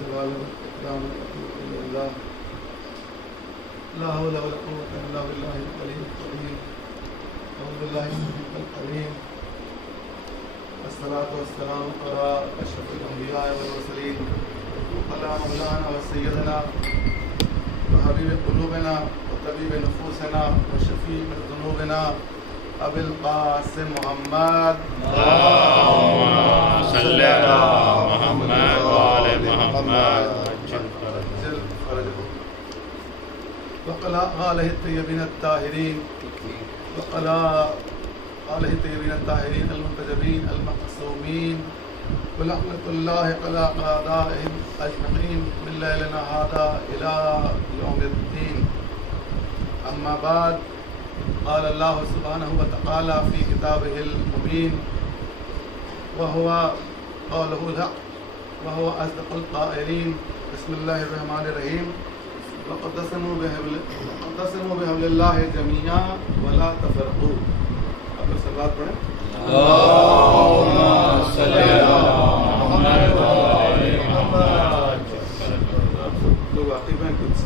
جلال الإكرام إلا الله لا حول ولا قوة إلا بالله العلي العظيم أعوذ بالله من العليم والصلاة والسلام على أشرف الأنبياء والمرسلين على مولانا وسيدنا وحبيب قلوبنا وطبيب نفوسنا وشفيع ذنوبنا أبي القاسم محمد اللهم صل على محمد وآل محمد جل فرجه وقال آله الطيبين الطاهرين وقال آله الطيبين الطاهرين المنتجبين المقصومين ولعنة الله على أعدائهم أجمعين من ليلنا هذا إلى يوم الدين. أما بعد، قال الله سبحانه وتعالى في كتابه المبين وهو قوله الحق وهو أصدق القائلين. بسم الله الرحمن الرحيم. واعتصموا بحبل الله جميعا ولا تفرقوا. اب صلوات پڑھیں. اللهم صل على محمد وآل محمد. تو واقعی میں کچھ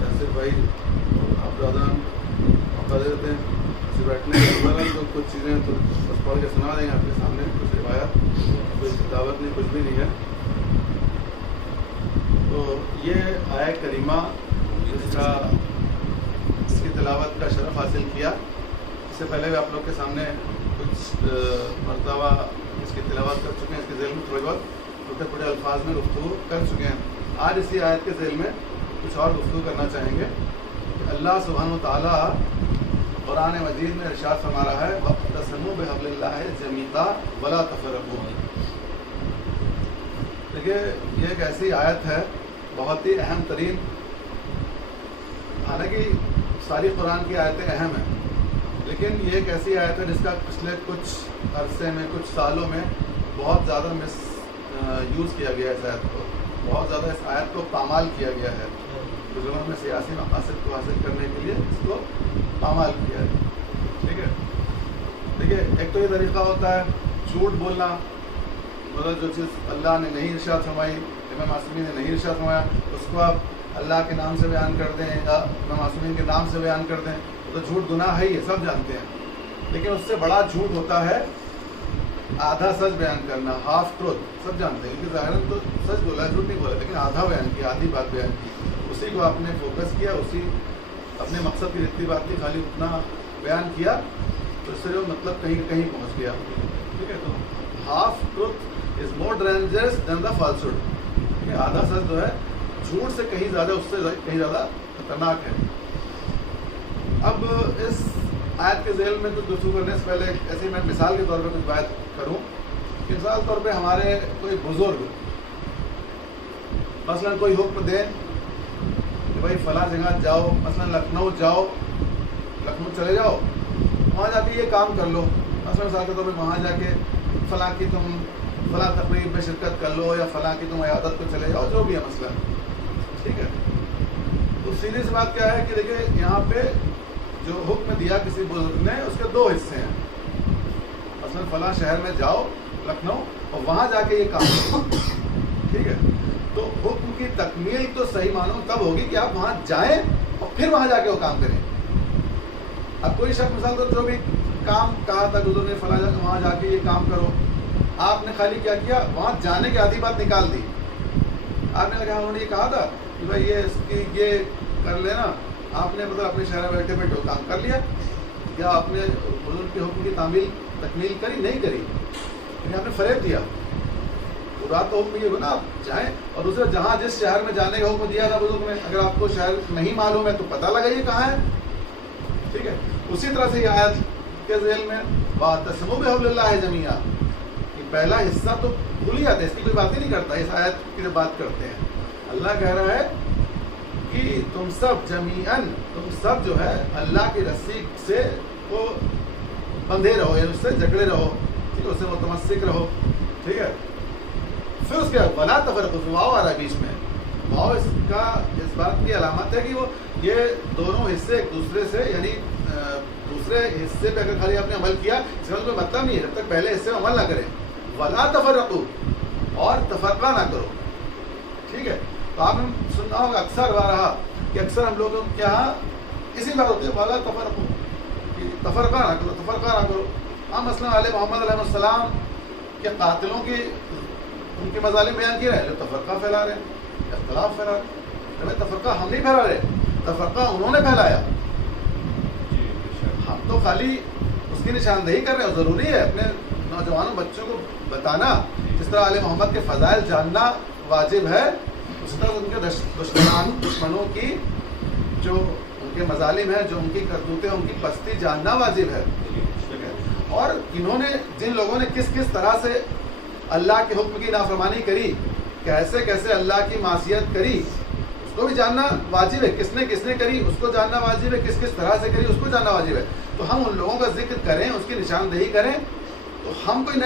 یاسر بھائی آپ رادان موقع دے دیتے ہیں اسے بیٹھنے کے تو کچھ چیزیں تو بس پڑھ کے سنا دیں گے آپ کے سامنے. کچھ روایات، کوئی دعوت نہیں، کچھ بھی نہیں ہے. تو یہ آیہ کریمہ اس کی تلاوت کا شرف حاصل کیا. اس سے پہلے بھی آپ لوگ کے سامنے کچھ مرتبہ اس کی تلاوت کر چکے ہیں. اس کے ذیل میں تھوڑے بہت ٹوٹے پھوٹے الفاظ میں گفتگو کر چکے ہیں. آج اسی آیت کے ذیل میں کچھ اور گفتگو کرنا چاہیں گے کہ اللہ سبحانہ وتعالیٰ قرآن مجید میں ارشاد فرما رہا ہے وَاعْتَصِمُوا بِحَبْلِ اللَّهِ جَمِيعًا وَلَا تَفَرَّقُوا. دیکھیے یہ ایک ایسی آیت ہے بہت ہی اہم ترین. حالانکہ ساری قرآن کی آیتیں اہم ہیں، لیکن یہ ایک ایسی آیت ہے جس کا پچھلے کچھ عرصے میں، کچھ سالوں میں بہت زیادہ مس یوز کیا گیا ہے. اس آیت کو بہت زیادہ اس آیت کو پامال کیا گیا ہے. بزرگوں میں سیاسی مقاصد کو حاصل کرنے کے لیے اس کو پامال کیا ہے. ٹھیک ہے. دیکھیے ایک تو یہ طریقہ ہوتا ہے جھوٹ بولنا، مطلب جو چیز اللہ نے نہیں ارشاد فرمائی، امام معصومین نے نہیں ارشاد فرمایا، اس کو آپ اللہ کے نام سے بیان کر دیں یا امام معصومین کے نام سے بیان کر دیں تو جھوٹ گناہ ہے، یہ سب جانتے ہیں. لیکن اس سے بڑا جھوٹ ہوتا ہے آدھا سچ بیان کرنا، ہاف ٹروتھ. سب جانتے ہیں کہ ظاہراً تو سچ بولا، جھوٹ نہیں بولا، لیکن آدھا بیان کیا، آدھی بات بیان کی، اسی کو آپ نے فوکس کیا، اسی اپنے مقصد کی جتنی بات تھی خالی اتنا بیان کیا، تو اس سے جو مطلب کہیں کہیں پہنچ گیا. ٹھیک ہے. تو half truth is more dangerous than the falsehood. آدھا سچ جو ہے جھوٹ سے کہیں زیادہ، اس سے کہیں زیادہ خطرناک ہے. اب اس آیت کے ذیل میں کچھ گفتگو کرنے سے پہلے ایسے میں مثال کے طور پہ کچھ بات کروں. مثال طور پہ ہمارے کوئی بزرگ مثلا کوئی حکم دیں کہ بھائی فلاں جگہ جاؤ، مثلا لکھنؤ جاؤ، لکھنؤ چلے جاؤ، وہاں جا کے یہ کام کر لو. مثلا مثال کے طور پہ وہاں جا کے فلاں کی تم فلاں تقریب میں شرکت کر لو یا فلاں کی تم عیادت کو چلے جاؤ، جو بھی ہے مسئلہ. ٹھیک ہے. تو سیدھی سی بات کیا ہے کہ دیکھیے یہاں پہ جو حکم دیا کسی بزرگ نے اس کے دو حصے ہیں. مثلا فلاں شہر میں جاؤ لکھنؤ اور وہاں جا کے یہ کام کرو. ٹھیک ہے. تو حکم کی تکمیل تو صحیح معنوں تب ہوگی کہ آپ وہاں جائیں اور پھر وہاں جا کے وہ کام کریں. اب کوئی شخص مثال تو جو بھی کام کہا تھا بزرگ نے فلاں جگہ وہاں جا کے یہ کام کرو، آپ نے خالی کیا کیا، وہاں جانے کی آدھی بات نکال دی. آپ نے کہا انہوں نے یہ کہا تھا کہ بھائی یہ اس کی یہ کر لینا، آپ نے مطلب اپنے شہر میں بیٹھے بیٹھے وہ کام کر لیا، یا آپ نے بزرگ کے حکم کی تکمیل کری نہیں کری، لیکن آپ نے فریب دیا. پورا تو حکم یہ ہو نا آپ جائیں، اور دوسرے جہاں جس شہر میں جانے کا حکم دیا تھا بزرگ نے، اگر آپ کو شہر نہیں معلوم ہے تو پتہ لگائیے کہاں ہے. ٹھیک ہے. اسی طرح سے یہ آیت کے ذیل میں وَاعْتَصِمُوا بِحَبْلِ اللَّهِ جَمِيعًا، یہ پہلا حصہ تو بھول ہی جاتے ہیں، اس کی کوئی بات ہی نہیں کرتا. اس آیت کی جب بات کرتے ہیں اللہ کہہ رہا ہے کہ تم سب جمیعاً، تم سب جو ہے اللہ کی رسی سے وہ بندھے رہو، یعنی اس سے جکڑے رہو. ٹھیک ہے. اس سے متمسک رہو. ٹھیک ہے. پھر اس کے بعد ولا تفرقوا، واو آ رہا ہے بیچ میں. واو اس بات کی علامت ہے کہ وہ یہ دونوں حصے ایک دوسرے سے، یعنی دوسرے حصے پہ اگر خالی آپ نے عمل کیا اس کا کوئی مطلب نہیں ہے جب تک پہلے حصے میں عمل نہ کریں. ولا تفرقوا، اور تفرقہ نہ کرو. ٹھیک ہے. تو آپ نے سننا ہوگا اکثر بار رہا کہ اکثر ہم لوگوں کے یہاں اسی بات ہوتی ہے والا تفرقہ، کہ تفرقہ نہ کرو، تفرقہ نہ کرو. ہم مثلاً آل محمد علیہ السلام کے قاتلوں کی ان کے مظالم بیان کیے رہے، جو تفرقہ پھیلا رہے ہیں، اختلاف پھیلا رہے ہیں. بھائی تفرقہ ہم نہیں پھیلا رہے، تفرقہ انہوں نے پھیلایا. ہم تو خالی اس کی نشاندہی کر رہے ہیں. ضروری ہے اپنے نوجوانوں بچوں کو بتانا، جس طرح آل محمد کے فضائل جاننا واجب ہے، اسی طرح ان کے دشمنوں کی جو ان کے مظالم ہیں، جو ان کی کرتوتیں، ان کی پستی جاننا واجب ہے. اور انہوں نے جن لوگوں نے کس کس طرح سے اللہ کے حکم کی نافرمانی کری، کیسے کیسے اللہ کی معصیت کری، اس کو بھی جاننا واجب ہے. کس نے کری اس کو جاننا واجب ہے، کس کس طرح سے کری اس کو جاننا واجب ہے. تو ہم ان لوگوں کا ذکر کریں، اس کی نشاندہی کریں. تو ہم کوئی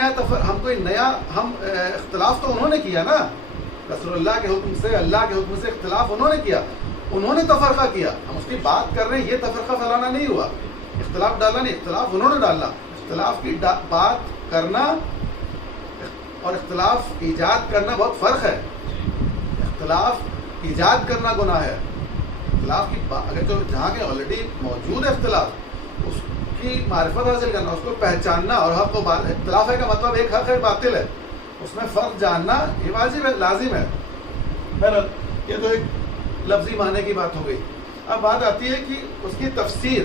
نیا اختلاف تو انہوں نے کیا نا. رسول اللہ کے حکم سے، اللہ کے حکم سے اختلاف انہوں نے کیا، انہوں نے تفرقہ کیا. ہم اس کی بات کر رہے ہیں، یہ تفرقہ پھیلانا نہیں ہوا، اختلاف ڈالنا نہیں. اختلاف انہوں نے ڈالنا. اختلاف کی بات کرنا اور اختلاف ایجاد کرنا بہت فرق ہے. اختلاف ایجاد کرنا گناہ ہے. اختلاف کی اگر جو جہاں کے آلریڈی موجود ہے اختلاف، اس کی معرفت حاصل کرنا، اس کو پہچاننا، اور حق و باطل، اختلاف ہے کا مطلب ایک حق ہے باطل ہے، اس میں فرق جاننا یہ واجب ہے، لازم ہے. بہرحال یہ تو ایک لفظی معنی کی بات ہو گئی. اب بات آتی ہے کہ اس کی تفسیر،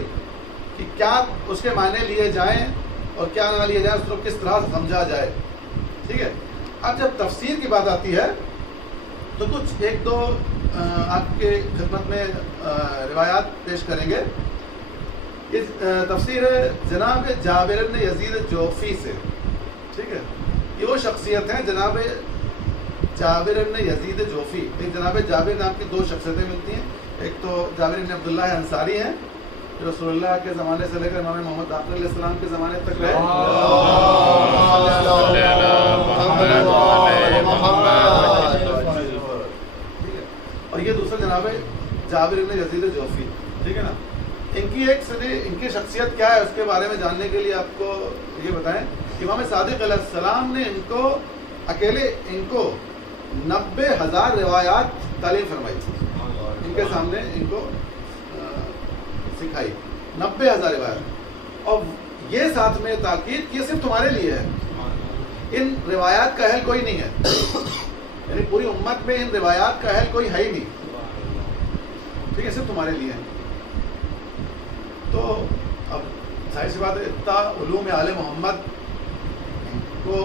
کہ کیا اس کے معنی لیے جائیں اور کیا نہ لیے جائیں، اس کو کس طرح سمجھا جائے. ٹھیک ہے. اب جب تفسیر کی بات آتی ہے تو کچھ ایک دو آپ کے خدمت میں روایات پیش کریں گے. اس تفسیر ہے جناب جابر بن یزید جوفی سے. ٹھیک ہے. یہ وہ شخصیت ہیں جناب جابر بن یزید جوفی. ایک جناب جابر نام کی دو شخصیتیں ملتی ہیں. ایک تو جابر بن عبداللہ انصاری ہیں، جو رسول اللہ کے زمانے سے لے کر امام محمد باقر علیہ السلام کے زمانے تک رہے. اور یہ دوسرا جناب جابر بن یزید جوفی. ٹھیک ہے نا. ان کی شخصیت کیا ہے اس کے بارے میں جاننے کے لیے آپ کو یہ بتائیں. امام صادق علیہ السلام نے ان کو 90,000 روایات تعلیم فرمائی تھی. ان کے سامنے ان کو سکھائی 90,000 روایات. اور یہ ساتھ میں تاکید کہ یہ صرف تمہارے لیے ہے. ان روایات کا اہل کوئی نہیں ہے، یعنی پوری امت میں ان روایات کا اہل کوئی ہے ہی نہیں. ٹھیک ہے. صرف تمہارے لیے ہے. تو اب ظاہر سی بات ہے، اتنا علوم آل محمد کو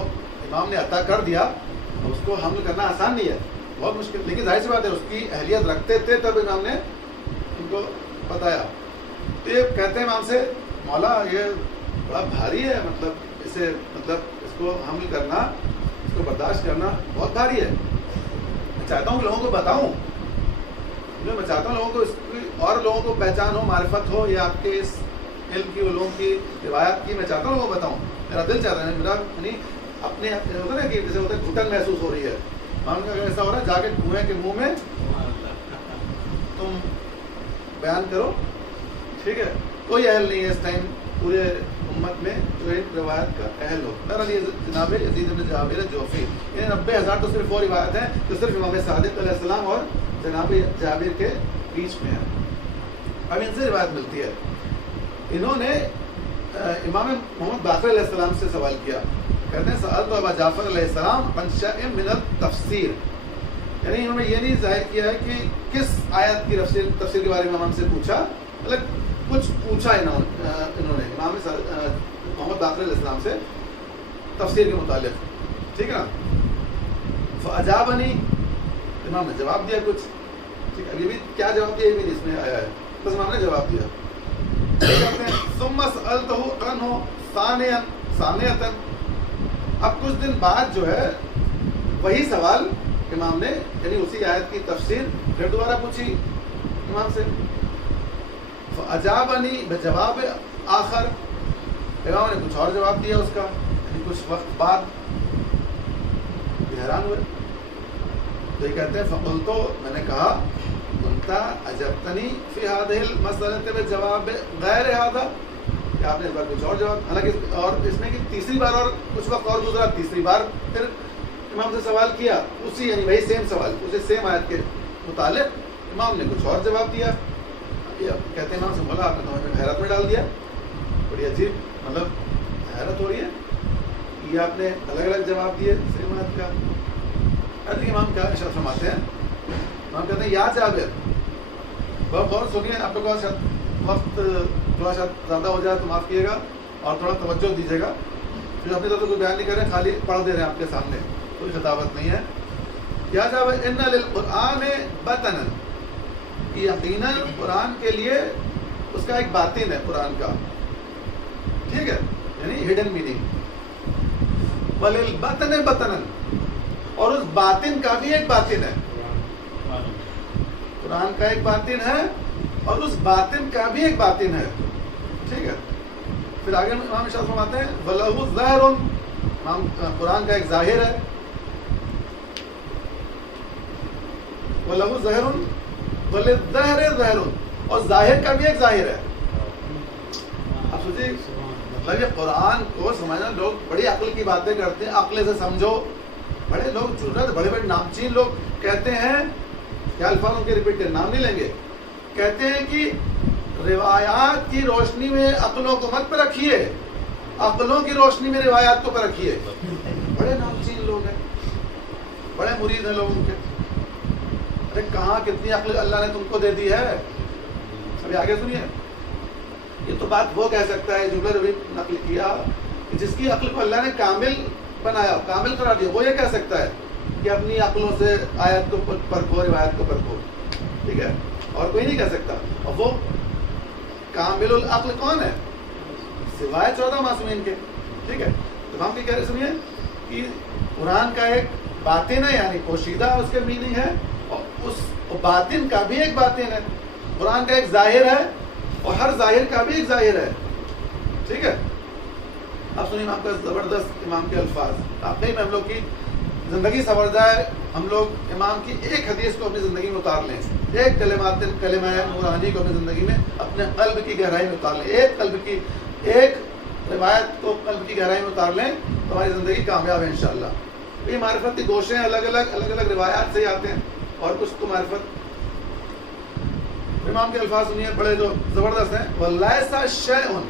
امام نے عطا کر دیا، اس کو حمل کرنا آسان نہیں ہے، بہت مشکل. لیکن ظاہر سی بات ہے اس کی اہلیت رکھتے تھے تب امام نے ان کو بتایا. تو یہ کہتے ہیں امام سے، مولا یہ بڑا بھاری ہے، مطلب اس کو حمل کرنا، اس کو برداشت کرنا بہت بھاری ہے. میں چاہتا ہوں کہ لوگوں کو بتاؤں، میں چاہتا ہوں لوگوں کو اس کی اور لوگوں کو پہچان ہو، معرفت ہو، یا آپ کے اس علم کی، علوم کی، روایات کی میں چاہتا ہوں لوگوں کو بتاؤں. میرا دل چاہتا ہے، میرا یعنی اپنے ہوتا ہے نا کہ جیسے ہوتا ہے گھٹن محسوس ہو رہی ہے. اگر ایسا ہو رہا ہے جا کے کنویں کے منہ میں تم بیان کرو. ٹھیک ہے. کوئی اہل نہیں ہے اس ٹائم پورے امت میں جو ان روایت کا اہل ہو. بہرحال یہ جناب یزید بن جابر جوفی، یہ 90,000 تو صرف وہ روایت ہیں جو صرف امام صادق علیہ السلام اور جناب جابر کے بیچ میں ہیں. اب ان سے روایت ملتی ہے. انہوں نے امام محمد باقر علیہ السلام سے سوال کیا. کہتے ہیں سألت ابا جعفر علیہ السلام عن شيء من التفسیر، یعنی انہوں نے یہ نہیں ظاہر کیا ہے کہ کس آیت کی تفسیر کے بارے میں ہم سے پوچھا، مطلب کچھ پوچھا انہوں نے امام محمد باقر علیہ السلام سے تفسیر کے متعلق. ٹھیک ہے نا. فاجابنی، امام نے جواب دیا کچھ. ٹھیک ہے. ابھی بھی کیا جواب دیا یہ بھی اس میں آیا ہے، بس امام نے جواب دیا. ثم سألته عنه ثانیہ. اب کچھ دن بعد جو ہے وہی سوال امام نے، یعنی اسی آیت کی تفسیر پھر دوبارہ پوچھی امام سے. فاجابنی بجواب آخر، امام نے کچھ اور جواب دیا اس کا، یعنی کچھ وقت بعد. حیران ہوئے. تو یہ کہتے ہیں فقلت، میں نے کہا، انت عجبتنی فی هذه المسألة بجواب غیر هذا، کہ آپ نے اس بار کچھ اور جواب، حالانکہ اور اس میں کہ تیسری بار اور کچھ وقت اور گزرا، تیسری بار پھر امام سے سوال کیا اسی یعنی وہی سیم سوال اسے سیم آیت کے متعلق امام نے کچھ اور جواب دیا. کہتے ہیں امام سے مولا آپ نے تو ہمیں حیرت میں ڈال دیا, بڑی عجیب مطلب حیرت ہو رہی ہے, یہ آپ نے الگ الگ جواب دیے سیم آیت کا. امام کیا ارشاد فرماتے ہیں, امام کہتے ہیں یا جابر, بہت غور سنیے, آپ لوگوں کا وقت تھوڑا سا زیادہ ہو جائے تو معاف کیے گا اور تھوڑا توجہ دیجیے گا, پھر اپنی طرف سے کوئی بیان نہیں کر رہے, خالی پڑھ دے رہے ہیں آپ کے سامنے, کوئی خطابت نہیں ہے. یا جابر ان للقرآن بطنا, یقیناً قرآن کے لیے اس کا ایک باطن ہے قرآن کا, ٹھیک ہے, یعنی ہڈن میننگ. وللبطن بطنا, اور اس باطن کا بھی ایک باطن ہے, قرآن کا ایک باطن ہے اور اس باطن کا بھی ایک باطن ہے, ٹھیک ہے. پھر آگے امام ارشاد فرماتے ہیں وَلَهُ ظَاهِرٌ, قرآن کا ایک ظاہر ہے, وَلَهُ ظَاهِرٌ وَلِلظَّاهِرِ ظَاهِرٌ, اور ظاہر کا بھی ایک ظاہر ہے. اب سوچیے مطلب یہ قرآن کو سمجھنا, لوگ بڑی عقل کی باتیں کرتے ہیں, عقل سے سمجھو, بڑے لوگ بڑے بڑے نامچین لوگ کہتے ہیں, کیا الفاظ ان کے ریپیٹ کریں, نام نہیں لیں گے, کہتے ہیں کہ روایات کی روشنی میں عقلوں کو مت پہ رکھیے, عقلوں کی روشنی میں روایات کو پہ رکھیے. بڑے نامچین لوگ ہیں, بڑے مرید ہیں لوگوں کے. ارے کہاں کتنی عقل اللہ نے تم کو دے دی ہے. ابھی آگے سنیے, یہ تو بات وہ کہہ سکتا ہے, جملہ ابھی نقل کیا, جس کی عقل کو اللہ نے کامل بنایا, کامل قرار دیا, وہ یہ کہہ سکتا ہے کہ اپنی عقلوں سے آیت کو پرکھو, روایت کو پرکھو, ٹھیک ہے, اور کوئی نہیں کہہ سکتا. اور وہ کامل العقل کون ہے سوائے 14 معصومین کے, ٹھیک ہے. تو ہم کہہ رہے سنیے کہ قرآن کا ایک باطن ہے, یعنی پوشیدہ اس کے میننگ ہے, اور اس باطن کا بھی ایک باطن ہے. قرآن کا ایک ظاہر ہے اور ہر ظاہر کا بھی ایک ظاہر ہے, ٹھیک ہے. اب سنیے امام کا زبردست امام کے الفاظ, واقعی میں ہم لوگ کی زندگی سنور جائے, ہم لوگ امام کی ایک حدیث کو اپنی زندگی میں اتار لیں, ایک کلمہ نورانی کو اپنی زندگی میں اپنے قلب کی گہرائی میں اتار لیں, ایک قلب کی ایک روایت کو قلب کی گہرائی میں اتار لیں تو ہماری زندگی کامیاب ہے انشاءاللہ. یہ معرفت کی گوشیں الگ الگ روایات سے ہی آتے ہیں, اور کچھ تو معرفت. امام کے الفاظ سنیے, بڑے جو زبردست ہیں. وَلَيْسَ شَيْءٌ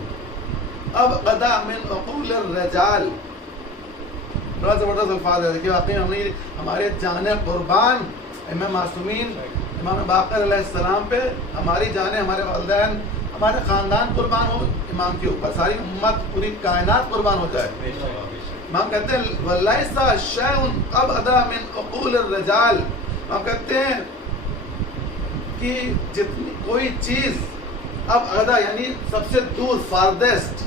أَبْعَدَ مِنْ عُقُولِ الرِّجَالِ, بڑا زبردست الفاظ ہے. دیکھیے واقعی ہم نے ہمارے جان قربان امام معصومین امام باقر علیہ السلام پہ ہماری جانیں, ہمارے والدین, ہمارے خاندان قربان ہو امام کے اوپر, ساری امت پوری کائنات قربان ہو جائے. امام کہتے ہیں وَلَيْسَ شَيْءٌ أَبْعَدَ مِنْ عُقُولِ الرِّجَالِ, امام کہتے ہیں کہ جتنی کوئی چیز اب یعنی سب سے دور, فاردسٹ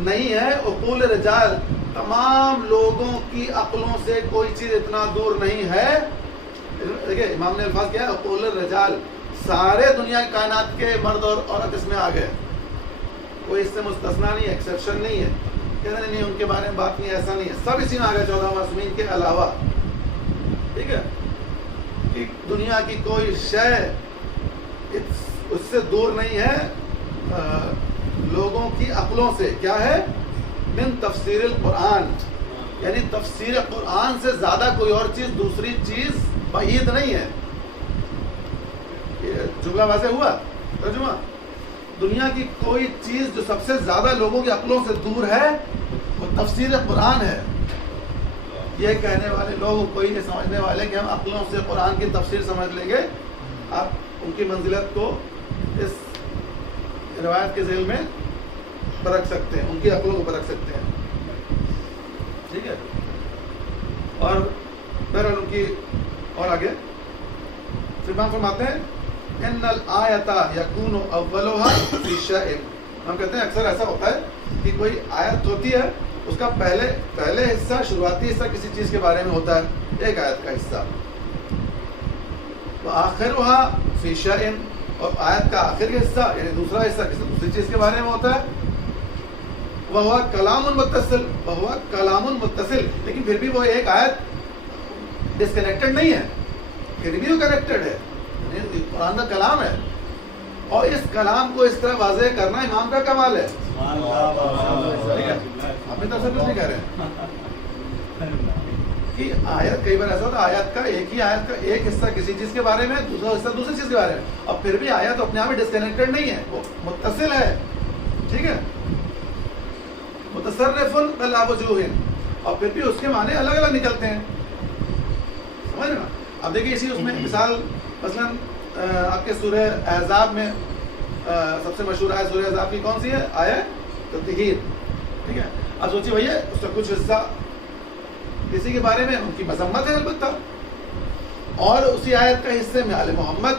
نہیں ہے, عقول رجال, تمام لوگوں کی عقلوں سے کوئی چیز اتنا دور نہیں ہے. دیکھیں امام نے الفاظ کیا ہے عقول الرجال, سارے دنیا کی کائنات کے مرد اور عورت اس میں آ گئے, کوئی اس سے مستثنا نہیں ہے, ایکسیپشن نہیں ہے. کہتے نہیں ان کے بارے میں بات نہیں, ایسا نہیں ہے, سب اسی میں آ گئے 14 معصومین کے علاوہ, ٹھیک ہے. کہ دنیا کی کوئی شے اس سے دور نہیں ہے لوگوں کی عقلوں سے. کیا ہے؟ من تفسیر القرآن, یعنی تفسیر قرآن سے زیادہ کوئی اور چیز, دوسری چیز بعید نہیں ہے. یہ جملہ واضح ہوا ترجمہ. دنیا کی کوئی چیز جو سب سے زیادہ لوگوں کی عقلوں سے دور ہے وہ تفسیر قرآن ہے. یہ کہنے والے لوگ, کوئی نہیں سمجھنے والے کہ ہم عقلوں سے قرآن کی تفسیر سمجھ لیں گے, آپ ان کی منزلت کو اس روایت کے ذیل میں پرکھ سکتے ہیں, ان کی عقلوں کو پرکھ سکتے ہیں, ٹھیک ہے. اور بہرحال ان کی اور آگے پھر امام فرماتے ہیں ان الآیۃ یکون اولھا فی شیء, ہم کہتے ہیں اکثر ایسا ہوتا ہے کہ کوئی آیت ہوتی ہے, اس کا پہلے حصہ, شروعاتی حصہ کسی چیز کے بارے میں ہوتا ہے, ایک آیت کا حصہ, وآخرھا فی شیء, اور آیت کا آخر کا حصہ یعنی دوسرا حصہ کسی دوسری چیز کے بارے میں ہوتا ہے. وہو کلام متصل, لیکن پھر بھی وہ ایک آیت ڈسکنیکٹڈ نہیں ہے, پھر بھی وہ کنیکٹڈ ہے, یعنی قرآن کا کلام ہے, اور اس کلام کو اس طرح واضح کرنا امام کا کمال ہے. اپنی طرف سے کچھ نہیں کہہ رہے ہیں. کہ آیت کئی بار ایسا ہوتا ہے آیت کا ایک حصہ کسی چیز کے بارے میں، دوسرا حصہ دوسری چیز کے بارے میں، اور پھر بھی آیت اپنے آپ میں ڈسکنیکٹڈ نہیں ہے، وہ متصل ہے. ٹھیک ہے، متصرف علی وجوہ، اور پھر بھی اس کے معنی الگ الگ نکلتے ہیں. سمجھ رہے نا؟ اب دیکھیے اسی اس میں مثال مثلا آپ کے سورہ احزاب میں سب سے مشہور آیت سورہ احزاب کی کون سی ہے؟ آیت تطہیر. ٹھیک ہے، اب سوچیے بھیا اس کا کچھ حصہ کسی کے بارے میں ان کی مذمت ہے البتہ، اور اسی آیت کا حصے میں آل محمد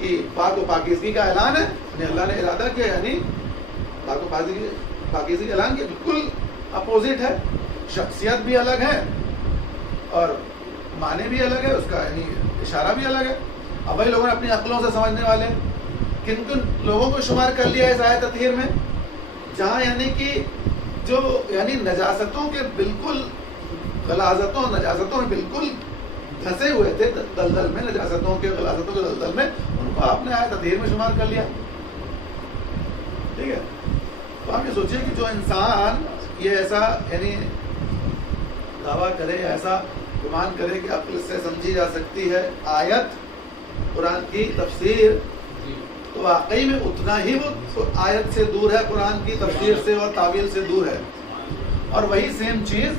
کی پاک و پاکیزگی کا اعلان ہے. یعنی اللہ نے ارادہ کیا، یعنی پاک و پاکیزگی کا اعلان کیا، بالکل اپوزٹ ہے. شخصیت بھی الگ ہے اور معنی بھی الگ ہے، اس کا یعنی اشارہ بھی الگ ہے. اب بھائی لوگوں نے اپنی عقلوں سے سمجھنے والے کن کن لوگوں کو شمار کر لیا اس آیت تطہیر میں، جہاں یعنی کہ جو یعنی نجاستوں کے بالکل غلاظتوں نجاستوں میں بالکل پھنسے ہوئے تھے دلدل میں، نجاستوں کے غلاظتوں کے دلدل میں، ان کو آپ نے آیت تطہیر میں شمار کر لیا. ٹھیک ہے، تو آپ یہ سوچیے کہ جو انسان یہ ایسا یعنی دعویٰ کرے، ایسا گمان کرے کہ عقل سے سمجھی جا سکتی ہے آیت قرآن کی تفسیر، تو واقعی میں اتنا ہی وہ آیت سے دور ہے، قرآن کی تفسیر سے اور تعویل سے دور ہے. اور وہی سیم چیز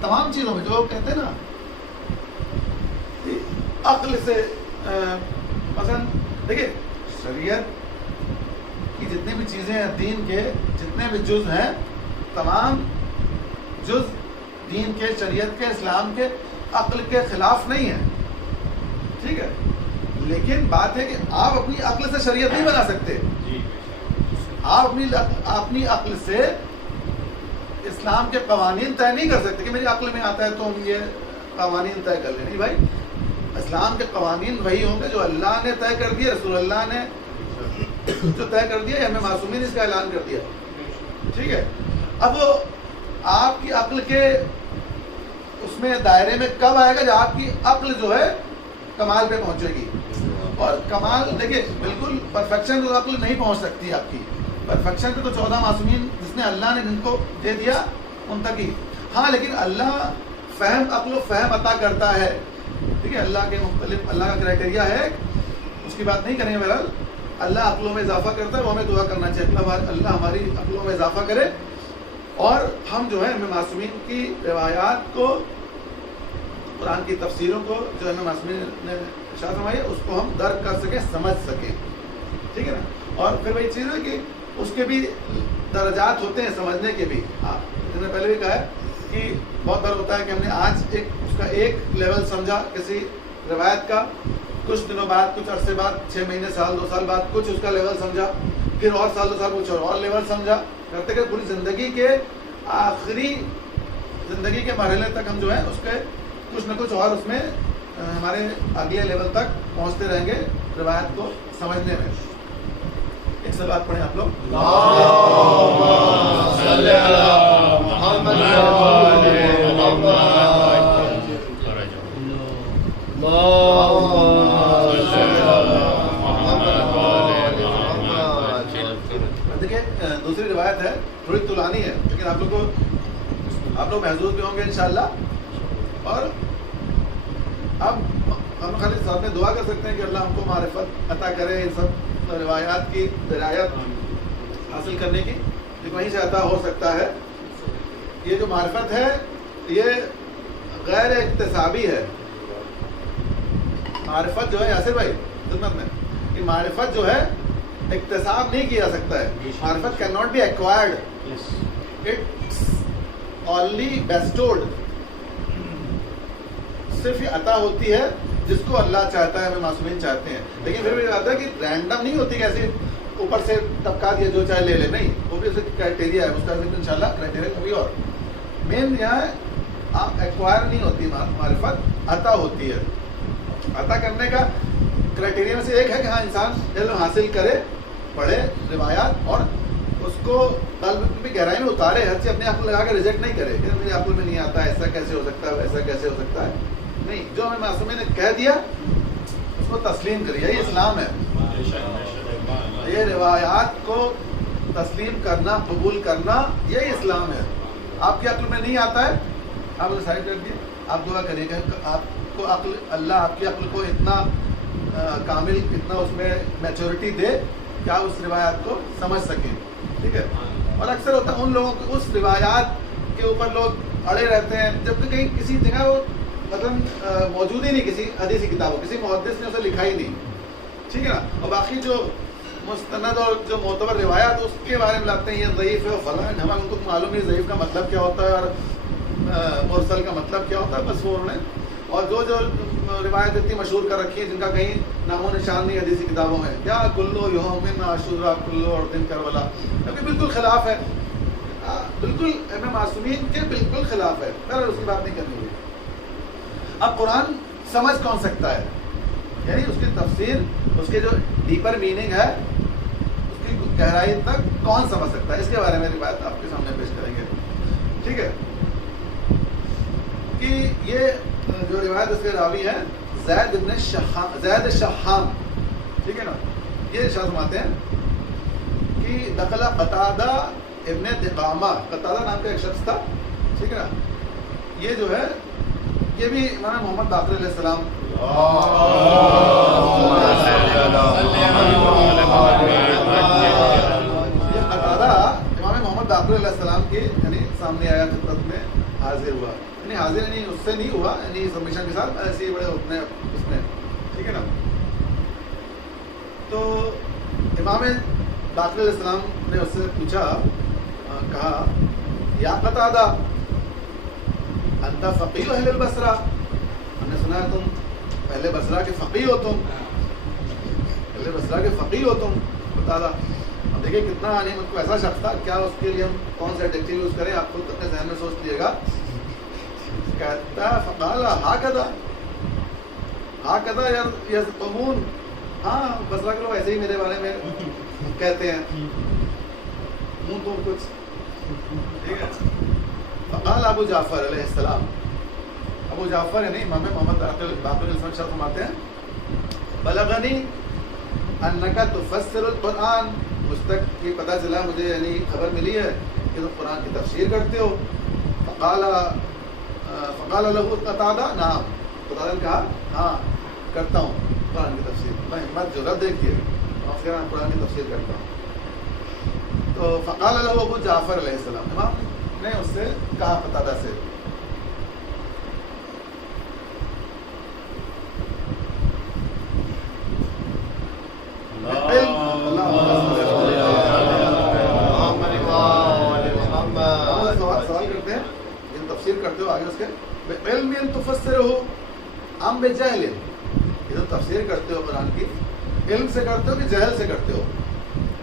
تمام چیزوں میں جو کہتے ہیں نا عقل سے مثلا دیکھیے شریعت کی جتنی بھی چیزیں ہیں، دین کے جتنے بھی جز ہیں، تمام جز دین کے، شریعت کے، اسلام کے عقل کے خلاف نہیں ہے. ٹھیک ہے، لیکن بات ہے کہ آپ اپنی عقل سے شریعت نہیں بنا سکتے. آپ اپنی عقل سے اسلام کے قوانین طے نہیں کر سکتے کہ میری عقل میں آتا ہے تو ہم یہ قوانین طے کر لیں. نہیں بھائی، اسلام کے قوانین وہی ہوں گے جو اللہ نے طے کر دیے، رسول اللہ نے جو طے کر دیا، یا ہمیں معصومین اس کا اعلان کر دیا. ٹھیک ہے، اب وہ آپ کی عقل کے اس میں دائرے میں کب آئے گا جب آپ کی عقل جو ہے کمال پہ پہنچے گی. اور کمال دیکھیے بالکل پرفیکشن تو عقل نہیں پہنچ سکتی. آپ کی پرفیکشن پہ تو 14 معصومین جس نے اللہ نے جن کو دے دیا ان تک ہی. ہاں لیکن اللہ فہم، عقل و فہم عطا کرتا ہے. ٹھیک ہے، اللہ کے مختلف اللہ کا کرائٹیریا ہے، اس کی بات نہیں کریں گے. بہرحال اللہ عقلوں میں اضافہ کرتا ہے، وہ ہمیں دعا کرنا چاہیے اللہ ہماری عقلوں میں اضافہ کرے، اور ہم جو ہے ہمیں معصومین کی روایات کو، قرآن کی تفسیروں کو جو ہمیں معصومین نے ارشاد فرمائی ہے اس کو ہم درک کر سکیں، سمجھ سکیں. ٹھیک ہے نا. اور پھر وہی چیز ہے کہ اس کے بھی درجات ہوتے ہیں سمجھنے کے بھی. میں نے پہلے بھی کہا ہے کہ بہت بار ہوتا ہے کہ ہم نے آج اس کا ایک لیول سمجھا کسی روایت کا، کچھ دنوں بعد، کچھ عرصے بعد، 6 مہینے، سال، 2 سال بعد کچھ اس کا لیول سمجھا، پھر اور سال 2 سال کچھ اور لیول سمجھا، کرتے کہ پوری زندگی کے آخری زندگی کے مرحلے تک ہم جو ہے اس کے کچھ نہ کچھ اور اس میں ہمارے اگلے لیول تک پہنچتے رہیں گے روایت کو سمجھنے میں. ایک سال بات پڑھیں آپ لوگ. دیکھیے دوسری روایت ہے، تھوڑی طولانی ہے لیکن آپ لوگ محظوظ بھی ہوں گے انشاءاللہ. اور اب ہم خالی ساتھ میں دعا کر سکتے ہیں کہ اللہ ہم کو معرفت عطا کرے ان سب روایات کی درایت حاصل کرنے کی، لیکن وہیں سے عطا ہو سکتا ہے. یہ جو معرفت ہے یہ غیر اکتسابی ہے. معرفت جو ہے یاسر بھائی خدمت میں، کہ معرفت جو ہے اکتساب نہیں کیا جا سکتا ہے. معرفت can not be acquired, it's only bestowed. صرف یہ عطا ہوتی ہے جس کو اللہ چاہتا ہے، ہمیں معصومین چاہتے ہیں. لیکن پھر بھی یہ بات ہے کہ رینڈم نہیں ہوتی کہ ایسے اوپر سے ٹپکا دیا جو چاہے لے لے، نہیں، وہ بھی اسے کرائٹیریا ہے، اس کا انشاءاللہ کرائٹیریا کبھی. اور مین یہاں ہے آپ ایکوائر نہیں ہوتی معرفت، عطا ہوتی ہے. عطا کرنے کا کرائٹیریا میں سے ایک ہے کہ ہاں انسان علم حاصل کرے، پڑھے روایات، اور اس کو قلب کی گہرائی میں اتارے، ہر چیز اپنے آپ کو لگا کے ریجیکٹ نہیں کرے کہ میرے عقل میں نہیں آتا، ایسا کیسے ہو سکتا ہے، ویسا کیسے ہو سکتا ہے. نہیں، جو ہمیں معصومین نے کہہ دیا اس کو تسلیم کریے. یہ اسلام ہے. یہ روایات کو تسلیم کرنا، قبول کرنا، یہی اسلام ہے. آپ کی عقل میں نہیں آتا ہے، آپ اسے سائڈ کر دیے. آپ دعا کریے کہ آپ کو عقل، اللہ آپ کی عقل کو اتنا کامل، اتنا اس میں میچورٹی دے کہ آپ اس روایات کو سمجھ سکیں. ٹھیک ہے. اور اکثر ہوتا ہے ان لوگوں کو اس روایات کے اوپر لوگ اڑے رہتے ہیں جب کہ کہیں کسی جگہ وہ مطلب موجود ہی نہیں، کسی حدیثی کتاب ہو، کسی محدث نے اسے لکھا ہی نہیں. ٹھیک ہے نا. اور باقی جو مستند اور جو معتبر روایات اس کے بارے میں لاتے ہیں یہ ضعیف ہے فلاں، ہمیں ان کو معلوم نہیں ضعیف کا مطلب کیا ہوتا ہے اور مرسل کا مطلب کیا ہوتا ہے. بس وہ انہوں نے اور جو روایت اتنی مشہور کر رکھی ہے جن کا کہیں نام و نشان نہیں حدیثی کتابوں میں، کیا کلو یوم عاشورا کلو اور دن کربلا، کیونکہ بالکل خلاف ہے، بالکل امام معصومین کے بالکل خلاف ہے. پھر اس کی بات نہیں کرنی ہے. اب قرآن سمجھ کون سکتا ہے، یعنی اس کی تفسیر، اس کے جو ڈیپر میننگ ہے، اس کی گہرائی تک کون سمجھ سکتا ہے، اس کے بارے میں روایت آپ کے سامنے پیش کریں گے. ٹھیک ہے. کہ یہ جو روایت اس کے راوی ہیں زید ابن زید شحام. ٹھیک ہے نا. یہ ارشاد فرماتے ہیں کہ دخل قتادہ ابن دقامہ، قتادہ نام کا ایک شخص تھا. ٹھیک ہے نا. یہ جو ہے یہ بھی امام محمد باقر علیہ السلام یہ قتادہ امام محمد باقر علیہ السلام کے یعنی سامنے آیا، خدمت میں حاضر ہوا. یعنی حاضر نہیں، اس سے نہیں ہوا، یعنی سبمیشن کے ساتھ ایسے ہی بڑے ہوتے ہیں اس میں. ٹھیک ہے نا. تو امام باقر علیہ السلام نے اس سے پوچھا، کہا یا قتادہ انت فقیہ اہل البصرہ، ہم نے سنا ہے تم اہل بصرہ کے فقیہ ہو، تم اہل بصرہ کے فقیہ ہو تم قتادہ. اب دیکھیں کتنا یعنی کو ایسا شخص تھا، کیا اس کے لیے ہم کون سا ایڈجیکٹو یوز کریں، آپ خود اپنے ذہن میں سوچ لیجیے گا. کہتا ہے فقال ہاکذا یزعمون، ہاں بصرہ کے لوگ ایسے ہی میرے بارے میں کہتے ہیں، منہ تو کچھ. ٹھیک ہے. فقال ابو جعفر علیہ السلام، ابو جعفر یعنی امام محمد باقر علیہ السلام شاہ فرماتے ہیں بلغنی انک تفسر القرآن، مجھ تک یہ پتہ چلا، مجھے یعنی خبر ملی ہے کہ تم قرآن کی تفسیر کرتے ہو. فقال له قتادہ نعم، قتادہ نے کہا ہاں کرتا ہوں قرآن کی تفسیر. میں ہمت جرأت دیکھیے، میں قرآن کی تفسیر کرتا ہوں. تو فقال له ابو جعفر علیہ السلام، امام نے اس سے کہا قتادہ سے، سوال کرتے ہیں تفسیر کرتے ہو آگے اس کے، علم تفسر ہو ام بجہل، یہ تو تفسیر کرتے ہو قرآن کی علم سے کرتے ہو کہ جہل سے کرتے ہو.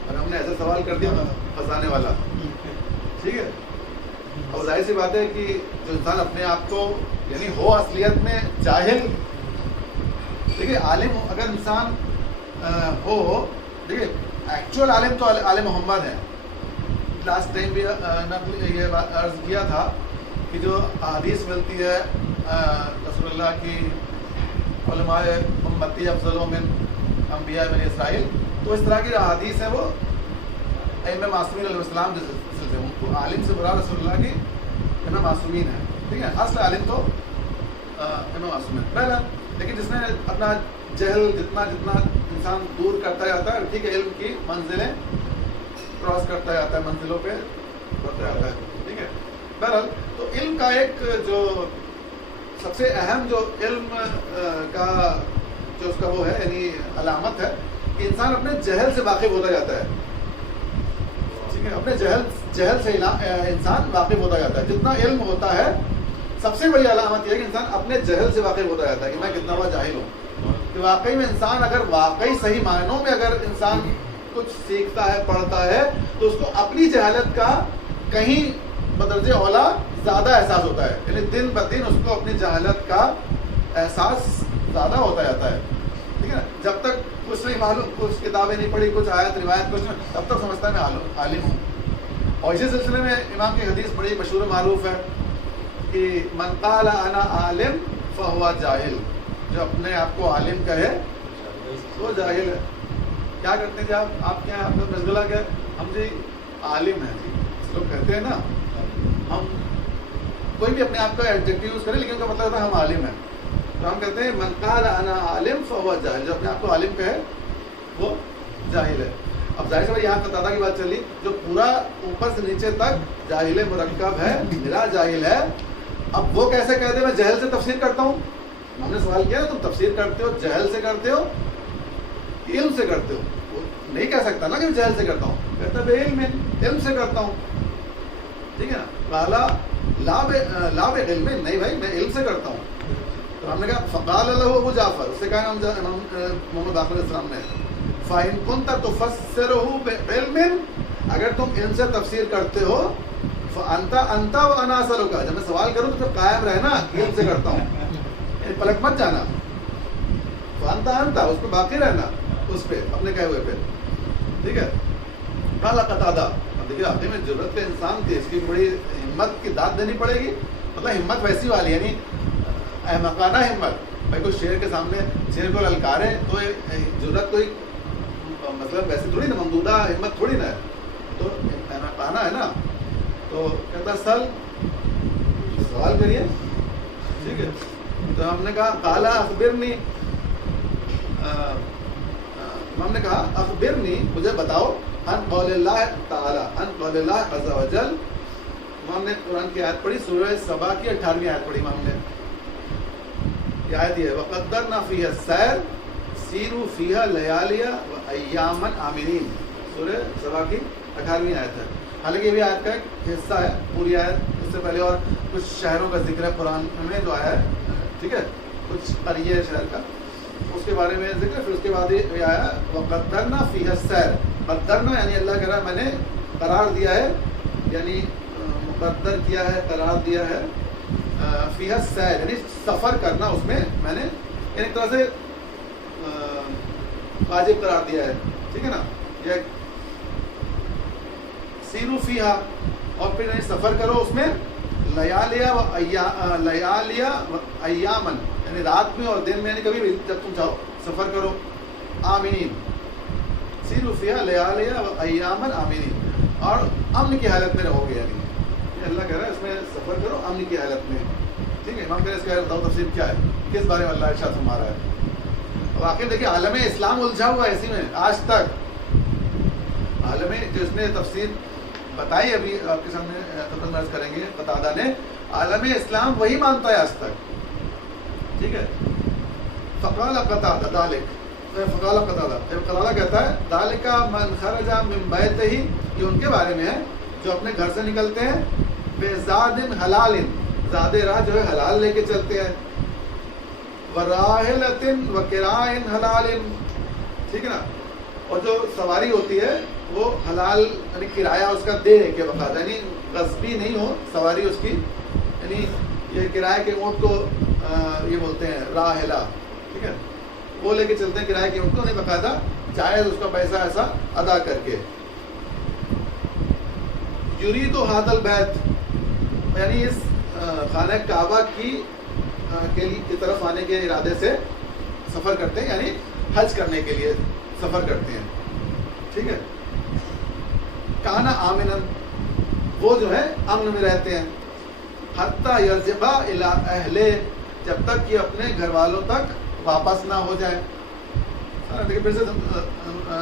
اور ہم نے ایسا سوال کر دیا پھنسانے والا. ٹھیک ہے. اور ظاہر سی بات ہے کہ جو انسان اپنے آپ کو یعنی ہو اصلیت میں جاہل، دیکھیے عالم اگر انسان ہو، دیکھیے ایکچوئل عالم تو عالم محمد ہے. لاسٹ ٹائم بھی یہ عرض کیا تھا کہ جو حدیث ملتی ہے رسول اللہ کی علماء امتی افضل من انبیاء بنی اسرائیل، تو اس طرح کی جو حدیث ہے وہ ائمہ معصومین علیہ السلام جیسے سلسلے ان کو عالم سے برا رسول اللہ کی ائمہ معصومین ہے. ٹھیک ہے. اصل عالم تو ائمہ معصومین پہلا، لیکن جس نے اپنا جہل جتنا انسان دور کرتا جاتا ہے، ٹھیک ہے، علم کی منزلیں کراس کرتا جاتا ہے، منزلوں پہ بڑھتا جاتا ہے. ٹھیک ہے. بہرحال تو علم کا ایک جو سب سے اہم جو علم کا جو اس کا وہ ہے یعنی علامت ہے کہ انسان اپنے جہل سے واقف ہوتا جاتا ہے. ٹھیک ہے. اپنے جہل سے انسان واقف ہوتا جاتا ہے. جتنا علم ہوتا ہے سب سے بڑی علامت یہ ہے کہ انسان اپنے جہل سے واقف ہوتا جاتا ہے کہ میں کتنا بڑا جاہل ہوں. کہ واقعی میں انسان اگر واقعی صحیح معنوں میں اگر انسان کچھ سیکھتا ہے، پڑھتا ہے، تو اس کو اپنی جہالت کا کہیں بدرجہ اولا زیادہ احساس ہوتا ہے. یعنی دن بدن اس کو اپنی جہالت کا احساس زیادہ ہوتا جاتا ہے. ٹھیک ہے نا. جب تک کچھ نہیں معلوم، کچھ کتابیں نہیں پڑھی، کچھ آیت روایت کچھ نہیں، تب تک سمجھتا ہے میں عالم ہوں. اور اسی سلسلے میں امام کی حدیث بڑی مشہور و معروف ہے کہ من قال انا عالم فہو جاہل، جو اپنے آپ کو عالم کہے وہ جاہل ہے. کیا کرتے ہیں جی آپ کیا آپ کا مشغلہ کیا؟ ہم جی عالم ہیں جی، لوگ کہتے ہیں نا ہم کوئی بھی اپنے آپ کا ایڈجیکٹو یوز کرے لیکن اس کا مطلب ہوتا ہے ہم عالم ہیں. تو ہم کہتے ہیں من قال انا عالم فهو جاہل, جو اپنے آپ کو عالم کہے وہ جاہل ہے. اب ظاہر سے یہاں قتادہ کی بات چلی, جو پورا اوپر سے نیچے تک جاہل مرکب ہے, میرا جاہل ہے, اب وہ کیسے کہہ دے میں جہل سے تفسیر کرتا ہوں. ہم نے سوال کیا نا تم تفسیر کرتے ہو جہل سے کرتے ہو علم سے کرتے ہو؟ وہ نہیں کہہ سکتا نا کہ جہل سے کرتا ہوں, کہتا بے علم, علم سے کرتا ہوں. ٹھیک ہے نا, قالا لا بے علم, نہیں بھائی میں علم سے کرتا ہوں. تو ہم نے کہا فقال له ابو جعفر, اس سے کہا امام محمد باقر علیہ السلام نے, فَإِن كُنْتَ تُفَسِّرُهُ بِعِلْمٍ, اگر تم علم سے تفسیر کرتے ہو, فَأَنْتَ وَأَنَا أَسْأَلُكَ, جب میں سوال کروں تو قائم رہنا علم سے کرتا ہوں, یعنی پلٹ مت جانا. فَأَنْتَ اس پہ باقی رہنا, اس پہ اپنے کہے ہوئے پہ. ٹھیک ہے. قال قتادہ, اب دیکھیے آخر میں ضرورت کے انسان تھی, اس کی بڑی ہمت کی داد دینی پڑے گی. مطلب ہمت ویسی والی, یعنی احمقانہ ہمت. بھائی کوئی شیر کے سامنے شیر کو للکارے تو ضرورت کوئی مطلب ویسے تھوڑی نا, ممدودہ ہمت تھوڑی نا ہے, تو احمقانہ ہے نا. تو کہتا سل, سوال کریے. ٹھیک ہے. تو ہم نے کہا قالا اخبرنی, ہم نے کہا اخبرنی, مجھے بتاؤ, ان قول اللہ تعالی, ان قول اللہ عز و جل. ہم نے قرآن کی آیت پڑھی, سورہ سبا کی 18ویں آیت پڑھی ہم نے. یہ آیت یہ ہے, وقدرنا فیہا السیر سیروا فیہا لیالیا وایاما آمنین, سورہ سبا کی 18ویں آیت ہے. حالانکہ یہ بھی آیت کا ایک حصہ ہے, پوری آیت. اس سے پہلے اور کچھ شہروں کا ذکر ہے قرآن میں جو آیا ہے. ٹھیک ہے, کچھ قریے شہر کا, اس کے بارے میں ذکر. پھر اس کے بعد یہ آیا وقدرنا فیہا السیر. قدرنا یعنی اللہ کہہ رہا ہے میں نے قرار دیا ہے, یعنی مقدر کیا ہے, قرار دیا ہے. فیہا السیر یعنی سفر کرنا, اس میں میں نے یعنی ایک طرح سے واجب قرار دیا ہے. ٹھیک ہے نا. یہ سیروا فیہا, اور پھر یعنی سفر کرو اس میں, لیالیا و ایامن یعنی رات میں اور دن میں, یعنی کبھی بھی جب تم چاہو سفر کرو. آمینین, سیروا فیہا لیالیا و ایامن آمینین, اور امن کی حالت میں رہو گے. یعنی اللہ کہہ رہا ہے اس میں سفر کرو امن کی حالت میں. ٹھیک ہے. امام کہہ رہے اس کا بتاؤ تفسیر کیا ہے, کس بارے میں اللہ ارشاد فرما رہا ہے. واقعی دیکھیے عالم اسلام الجھا ہوا ہے اسی میں آج تک. عالم جو اس نے تفسیر بتائی ابھی آپ کے سامنے خدمت میں عرض کریں گے, قتادہ نے, عالم اسلام وہی مانتا ہے آج تک. ٹھیک ہے. فقال قتادہ ذالک, فقال قتادہ, قتادہ کہتا ہے ذالک من خرج من بیتہ, یہ ان کے بارے میں ہے جو اپنے گھر سے نکلتے ہیں, بے زاد حلال, زاد راہ جو ہے حلال لے کے چلتے ہیں, وراحلۃ وکراء حلال. ٹھیک ہے نا. اور جو سواری ہوتی ہے وہ حلال یعنی کرایہ اس کا دے کے باقاعدہ, یعنی غصبی نہیں ہو سواری اس کی, یعنی یہ کرایہ کے اونٹ کو یہ بولتے ہیں راحلہ. ٹھیک ہے. وہ لے کے چلتے ہیں کرایہ کے اونٹ کو, نہیں باقاعدہ جائز اس کا پیسہ ایسا ادا کر کے. یرید ھذا البیت, یعنی اس خانہ کعبہ کی طرف آنے کے ارادے سے سفر کرتے ہیں, یعنی حج کرنے کے لیے سفر کرتے ہیں. ٹھیک ہے. کانا آمنن, وہ جو ہے امن میں رہتے ہیں. حتی یرجع الی اہلہ, جب تک یہ اپنے گھر والوں تک واپس نہ ہو جائے. دیکھیے پھر سے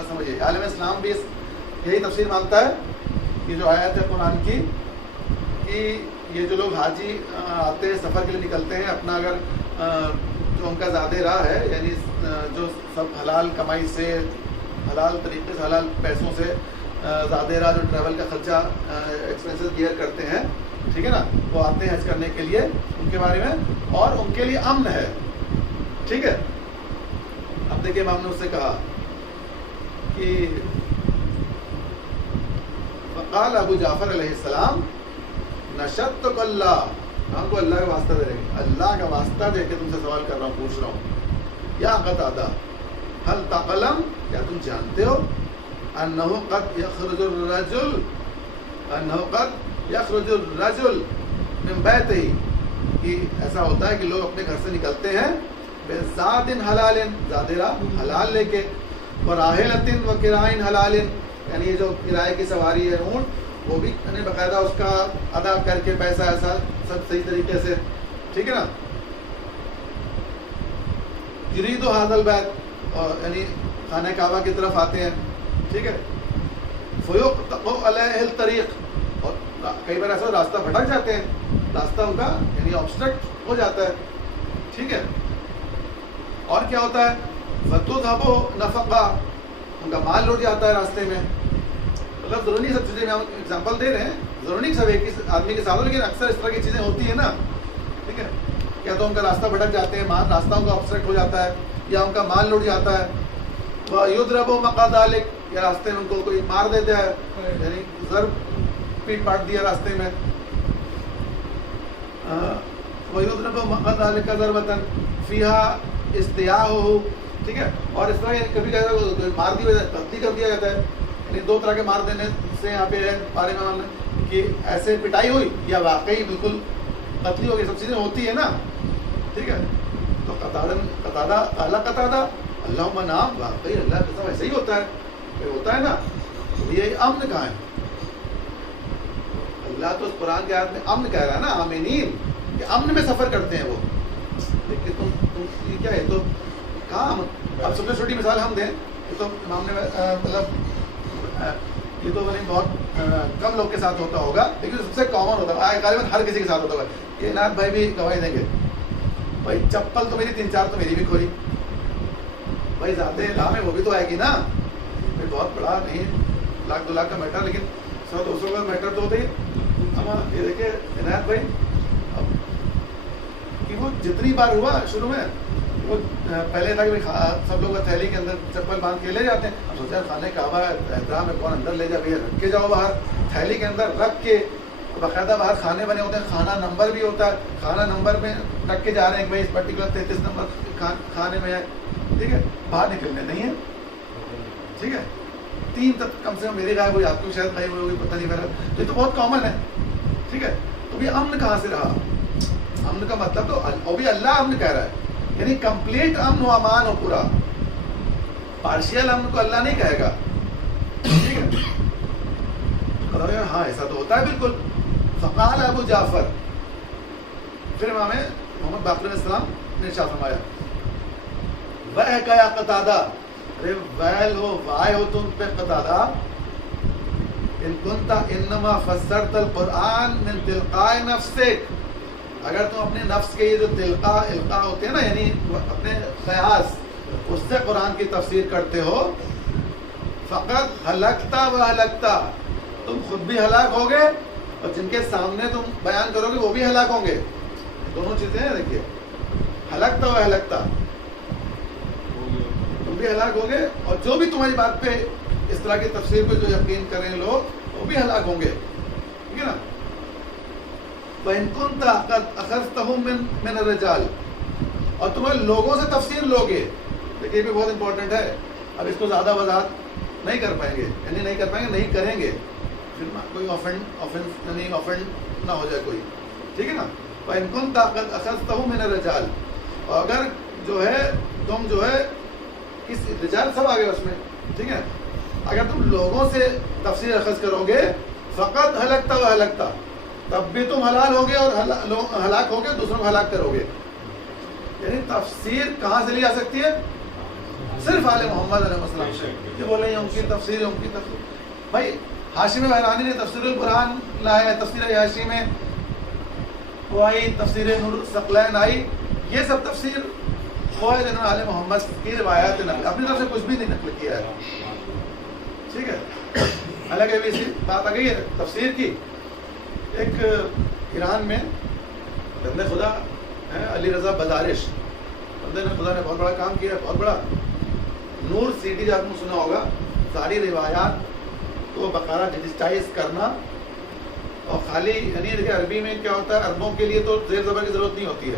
سمجھیے, عالم اسلام بھی یہی تفسیر مانتا ہے یہ جو آیت ہے قرآن کی, کہ یہ جو لوگ حاجی آتے ہیں سفر کے لیے نکلتے ہیں, اپنا اگر جو ان کا زیادہ راہ ہے, یعنی جو سب حلال کمائی سے, حلال طریقے سے, حلال پیسوں سے زیادہ راہ جو ٹریول کا خرچہ ایکسپینسز بیئر کرتے ہیں, ٹھیک ہے نا, وہ آتے ہیں حج کرنے کے لیے, ان کے بارے میں, اور ان کے لیے امن ہے. ٹھیک ہے. اب دیکھیے امام نے اس سے کہا کہ قال ابو جعفر علیہ السلام نشدتک اللہ, ہم کو اللہ کا واسطہ دے رہے ہیں, اللہ کا واسطہ دے کے تم سے سوال کر رہا ہوں, پوچھ رہا ہوں. یا قتادہ هل تعلم, کیا تم جانتے ہو, انه قد يخرج الرجل من بیتہ, کہ ایسا ہوتا ہے کہ لوگ اپنے گھر سے نکلتے ہیں بے زاد حلال, زادرا حلال لے کے, وراحلۃ وکراء حلال, یعنی یہ جو کرائے کی سواری ہے اونٹ, وہ بھی یعنی باقاعدہ اس کا ادا کر کے پیسہ ایسا سب صحیح طریقے سے, ٹھیک ہے نا. یرید ھذا البیت, اور یعنی خانہ کعبہ کی طرف آتے ہیں, ٹھیک ہے. فیقطع علیہ الطریق, اور کئی بار ایسا راستہ بھٹک جاتے ہیں, راستہ ان کا یعنی آبسٹرکٹ ہو جاتا ہے, ٹھیک ہے. اور کیا ہوتا ہے, فتذهب نفقہ, ان کا مال لوٹ جاتا ہے راستے میں. مطلب ضروری سب چیزیں, ہم ایگزامپل دے رہے ہیں, ضروری سب ایک ہی آدمی کے ساتھ ہو, لیکن اکثر اس طرح کی چیزیں ہوتی ہیں نا, ٹھیک ہے. یا تو ان کا راستہ بھٹک جاتے ہیں, راستہ ان کا آبسٹرکٹ ہو جاتا ہے, یا ان کا مال لوٹ جاتا ہے. وَيُضْرَبُ مَقَعَ ذَلِكَ, یا راستے میں ان کو کوئی مار دیتا ہے, یعنی ضرب پیٹ پاٹ دیا راستے میں. وَيُضْرَبُ مَقَعَ ذَلِكَ ضَرْبَةً فِيهَا اسْتِيَاءُهُ, ٹھیک ہے. اور اس طرح کبھی کبھی مار دی قتل کر دیا جاتا ہے. یعنی دو طرح کے مار دینے سے یہاں پہ ہے بارے میں کہ ایسے پٹائی ہوئی یا واقعی بالکل قتل ہو گئی, سب چیزیں ہوتی ہے نا, ٹھیک ہے. تو قتادہ اللہم نام, واقعی اللہ کے ساتھ ایسا ہی ہوتا ہے, ہوتا ہے نا. تو یہ امن کہاں ہے؟ اللہ تو اس قرآن کے آیت میں امن کہہ رہا ہے نا, آمینین, کہ امن میں سفر کرتے ہیں وہ. لیکن تم یہ کیا ہے, تو کہاں امن؟ اب سب سے چھوٹی مثال ہم دیں, یہ تو امام نے مطلب یہ تو بہت کم لوگ کے ساتھ ہوتا ہوگا, لیکن سب سے کامن ہوتا ہے, غالباً ہر کسی کے ساتھ ہوتا ہوگا. یہ عنایت بھائی بھی گواہی دیں گے, بھائی چپل تو میری 3-4 تو میری بھی کھوئی, بھائی ذات الہ میں وہ بھی تو آئے گی نا. بھائی بہت بڑا نہیں, 1-2 لاکھ کا میٹر, لیکن 100-200 کا میٹر تو ہوتا ہی. اب یہ دیکھیں عنایت بھائی, کہ وہ جتنی بار ہوا شروع میں, وہ پہلے تھا کہ سب لوگ تھیلی کے اندر چپل باندھ کے لے جاتے ہیں. اب سوچا خانہ کعبہ احرام میں کون اندر لے جا, بھیا رکھ کے جاؤ باہر, تھیلی کے اندر رکھ کے. باقاعدہ باہر کھانے بنے ہوتے ہیں, کھانا نمبر بھی ہوتا ہے, کھانا نمبر میں رکھ کے جا رہے ہیں کہ بھائی اس پرٹیکولر 33 نمبر کھانے میں ہے, ٹھیک ہے. باہر نکلنے نہیں ہے, ٹھیک ہے. 3 تک کم سے کم میری غائب ہوئی, آپ کی شاید غائب ہوئی, پتہ نہیں میرا. تو یہ تو بہت کامن ہے, ٹھیک ہے. تو یہ امن کہاں سے رہا؟ امن کا مطلب تو وہ بھی اللہ امن کہہ رہا ہے, یعنی کمپلیٹ امن و امان ہو پورا. پارشیل امن کو اللہ نہیں کہے گا, ٹھیک ہے. ہاں ایسا تو ہوتا ہے بالکل. فقال ابو جعفر, پھر امام محمد باقر علیہ السلام نے ارشاد فرمایا, وہ کا یا قتادہ, ارے ویل ہو, وائے ہو تم پہ قتادہ, ان کنت انما فسرت القرآن من تلقاء نفسک, اگر تم اپنے نفس کے یہ جو القاء ہوتے ہیں نا, یعنی اپنے قیاس, اس سے قرآن کی تفسیر کرتے ہو, فقط ہلکتا و ہلکتا, تم خود بھی ہلاک ہوگے اور جن کے سامنے تم بیان کرو گے وہ بھی ہلاک ہوں گے. دونوں چیزیں ہیں, دیکھیے, ہلکتا و ہلکتا, تم بھی ہلاک ہوگے اور جو بھی تمہاری بات پہ اس طرح کی تفسیر پہ جو یقین کریں لوگ وہ بھی ہلاک ہوں گے, ٹھیک ہے نا. وَإِن كُنْتَ أَخَذْتَهُم مِّنَ الرِّجَالِ, اور تمہیں لوگوں سے تفسیر لوگے. دیکھیے یہ بھی بہت امپورٹنٹ ہے, اب اس کو زیادہ وضاحت نہیں کر پائیں گے, یعنی نہیں کر پائیں گے, نہیں کریں گے, پھر کوئی آفینڈ نہ ہو جائے کوئی, ٹھیک ہے نا. وَإِن كُنْتَ أَخَذْتَهُم مِّنَ الرِّجَالِ, اور اگر جو ہے تم جو ہے کس رجال سب آگے اس میں, ٹھیک ہے, اگر تم لوگوں سے تفسیر اخذ کرو گے, فقط ہلکتا و ہلکتا, تب بھی تم حلال ہوگے اور ہلاک ہوگے, دوسروں کو ہلاک کرو گے. یعنی تفسیر کہاں سے لی جا سکتی ہے؟ صرف آل محمد علیہ السلام سے. یہ بولے ان کی تفسیر, ان کی تفسیر. بھائی ہاشمی بحرانی نے تفسیر القرآن لایا ہے, تفسیر عیاشی میں وہ آئی, تفسیر نور الثقلین آئی, یہ سب تفسیر وہ ہے جنہوں نے آل محمد کی روایات نقل, اپنی طرف سے کچھ بھی نہیں نقل کیا ہے, ٹھیک ہے. حالانکہ ابھی اسی بات آ گئی ہے تفسیر کی. ایک ایران میں بندے خدا ہیں علی رضا بزارش, بندے نے خدا نے بہت بڑا کام کیا ہے, بہت بڑا. نور سیڈی آپ نے سنا ہوگا, ساری روایات کو باقاعدہ ڈیجیٹائز کرنا, اور خالی یعنی دیکھیں عربی میں کیا ہوتا ہے, عربوں کے لیے تو زیر زبر کی ضرورت نہیں ہوتی ہے,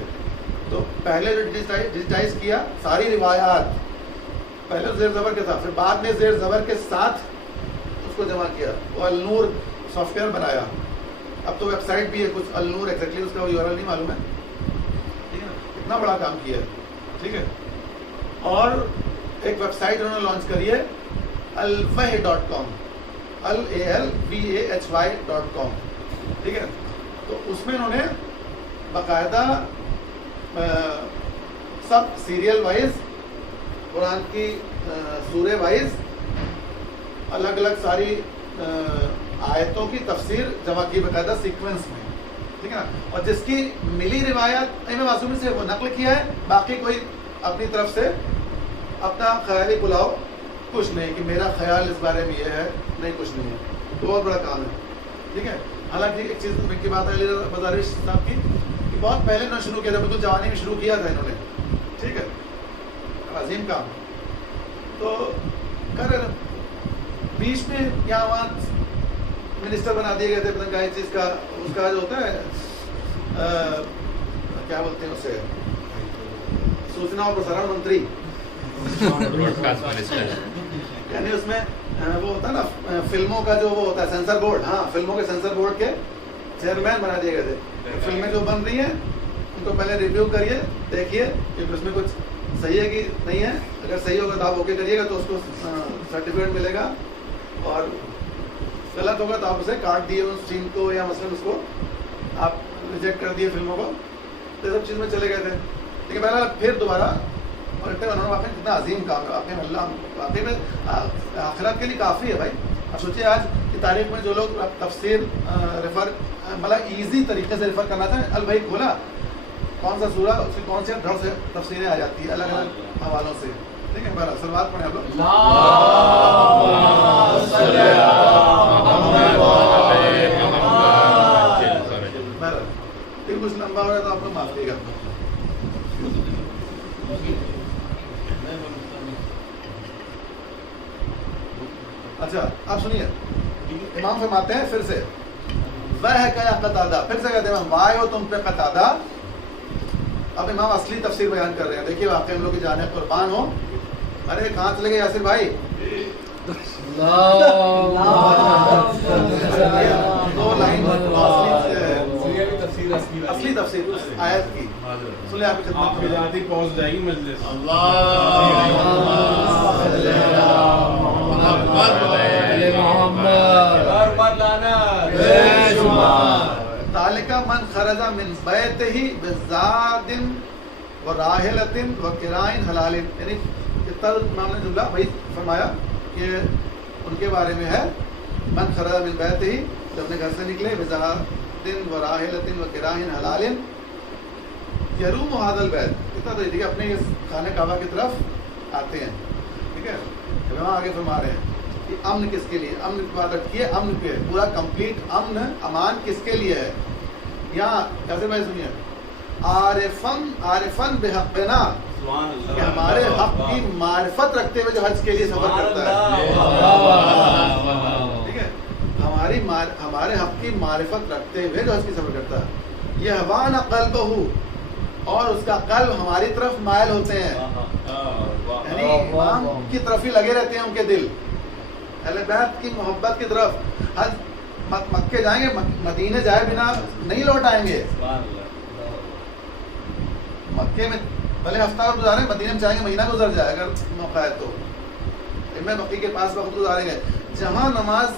تو پہلے جو ڈیجیٹائز کیا ساری روایات, پہلے زیر زبر کے ساتھ, پھر بعد میں زیر زبر کے ساتھ اس کو جمع کیا, وہ النور سافٹ ویئر بنایا. اب تو ویب سائٹ بھی ہے کچھ, النور ایگزیکٹلی اس کا وہ URL نہیں معلوم ہے, ٹھیک ہے نا. اتنا بڑا کام کیا ہے, ٹھیک ہے. اور ایک ویب سائٹ انہوں نے لانچ کری ہے, alvahy.com, alvahy.com, ٹھیک ہے. تو اس میں انہوں نے باقاعدہ سب سیریل وائز قرآن کی سورے وائز الگ الگ ساری آیتوں کی تفسیر جمع کی باقاعدہ سیکوینس میں، ٹھیک ہے نا. اور جس کی ملی روایت امام معصومی سے وہ نقل کیا ہے، باقی کوئی اپنی طرف سے اپنا خیالی بلاؤ کچھ نہیں کہ میرا خیال اس بارے میں یہ ہے، نہیں کچھ نہیں ہے. بہت بڑا کام ہے، ٹھیک ہے. حالانکہ ایک چیز کی بات ہے علی رضا بازاری صاحب کی کہ بہت پہلے انہوں نے شروع کیا تھا، بالکل جوانی میں شروع کیا تھا انہوں نے، ٹھیک ہے. عظیم کام. تو کر بیچ میں یہاں وہاں منسٹر بنا دیے گئے تھے، پتہ نہیں چیز کا اس کا جو ہوتا ہے کیا بولتے ہیں اسے، سوچنا اور پرسارن منتری، یعنی اس میں وہ ہوتا ہے نا فلموں کا جو وہ ہوتا ہے سینسر بورڈ، ہاں فلموں کے سینسر بورڈ کے چیئرمین بنا دیے گئے تھے. فلمیں جو بن رہی ہیں ان کو پہلے ریویو کریے، دیکھیے کہ اس میں کچھ صحیح ہے کہ نہیں ہے. اگر صحیح ہوگا تو آپ اوکے کریے گا تو اس کو سرٹیفکیٹ ملے گا، اور غلط ہوگا تو آپ اسے کاٹ دیے اس سین کو، یا مثلاً اس کو آپ ریجیکٹ کر دیے فلموں کو. تو سب چیز میں چلے گئے تھے. لیکن بہرحال پھر دوبارہ اور انہوں نے واقعی کتنا عظیم کام ہے واقعی. اللہ واقعی میں آخرت کے لیے کافی ہے بھائی. اب سوچیے آج کی تاریخ میں جو لوگ تفسیر ریفر مطلب ایزی طریقے سے ریفر کرنا تھا، بھائی کھولا کون سا سورہ اس کی کون سے ڈھڑ سے تفسیریں آ جاتی ہے الگ الگ حوالوں سے، ٹھیک ہے. بہرحال سلوات پڑھیں آپ لوگ. بہرحال پھر کچھ لمبا ہو رہا تو آپ لوگ معاف کیے گا. اچھا آپ سنیے، امام فرماتے ہیں پھر سے وہ ہے کیا قتادہ، پھر سے کہتے ہیں امام وائے ہو تم پہ قتادہ. اب امام اصلی تفسیر بیان کر رہے ہیں. دیکھیے واقعی ہم لوگ کی جانیں قربان ہو. ارے کہاں چلے گئے یاسر بھائی؟ دو لائن اصلی تفسیر آیت کی سنیں آپ کی خدمت میں جاتی پہنچ جائے گی مجلس. ذالک من خرج من بیتہ بزاد وراحلۃ وقراء حلال. یعنی امام نے جملہ وہی فرمایا کہ ان کے بارے میں ہے من خرج من بیتہ، جب اپنے گھر سے نکلے بزاد وراحلۃ وقراء حلال یروم هذا البیت. اتنا تو ٹھیک ہے، اپنے اس خانہ کعبہ کی طرف آتے ہیں، ٹھیک ہے. وہاں آگے فرما رہے ہیں کہ امن کس کے لیے، امن کی بات رکھیے، امن پہ پورا کمپلیٹ امن امان کس کے لیے ہے. یہاں کیسے بھائی سنیے، عارفن بحقنا، کہ ہمارے حق کی معرفت رکھتے ہوئے جو حج کے لیے سفر کرتا ہے، ٹھیک ہے. ہمارے حق کی معرفت رکھتے ہوئے جو حج کی سفر کرتا ہے. یہ حوان قلبہ، اور اس کا قلب ہماری طرف مائل ہوتے ہیں، یعنی امام کی طرف ہی لگے رہتے ہیں ان کے دل، اہل بیت کی محبت کی طرف. حج مکے جائیں گے، مدینے جائے بنا نہیں لوٹ آئیں گے. مکے میں بھلے ہفتہ گزاریں، مدینے میں چاہیں گے مہینہ گزر جائے اگر موقع ہے تو. میں مکی کے پاس وقت گزاریں گے. جہاں نماز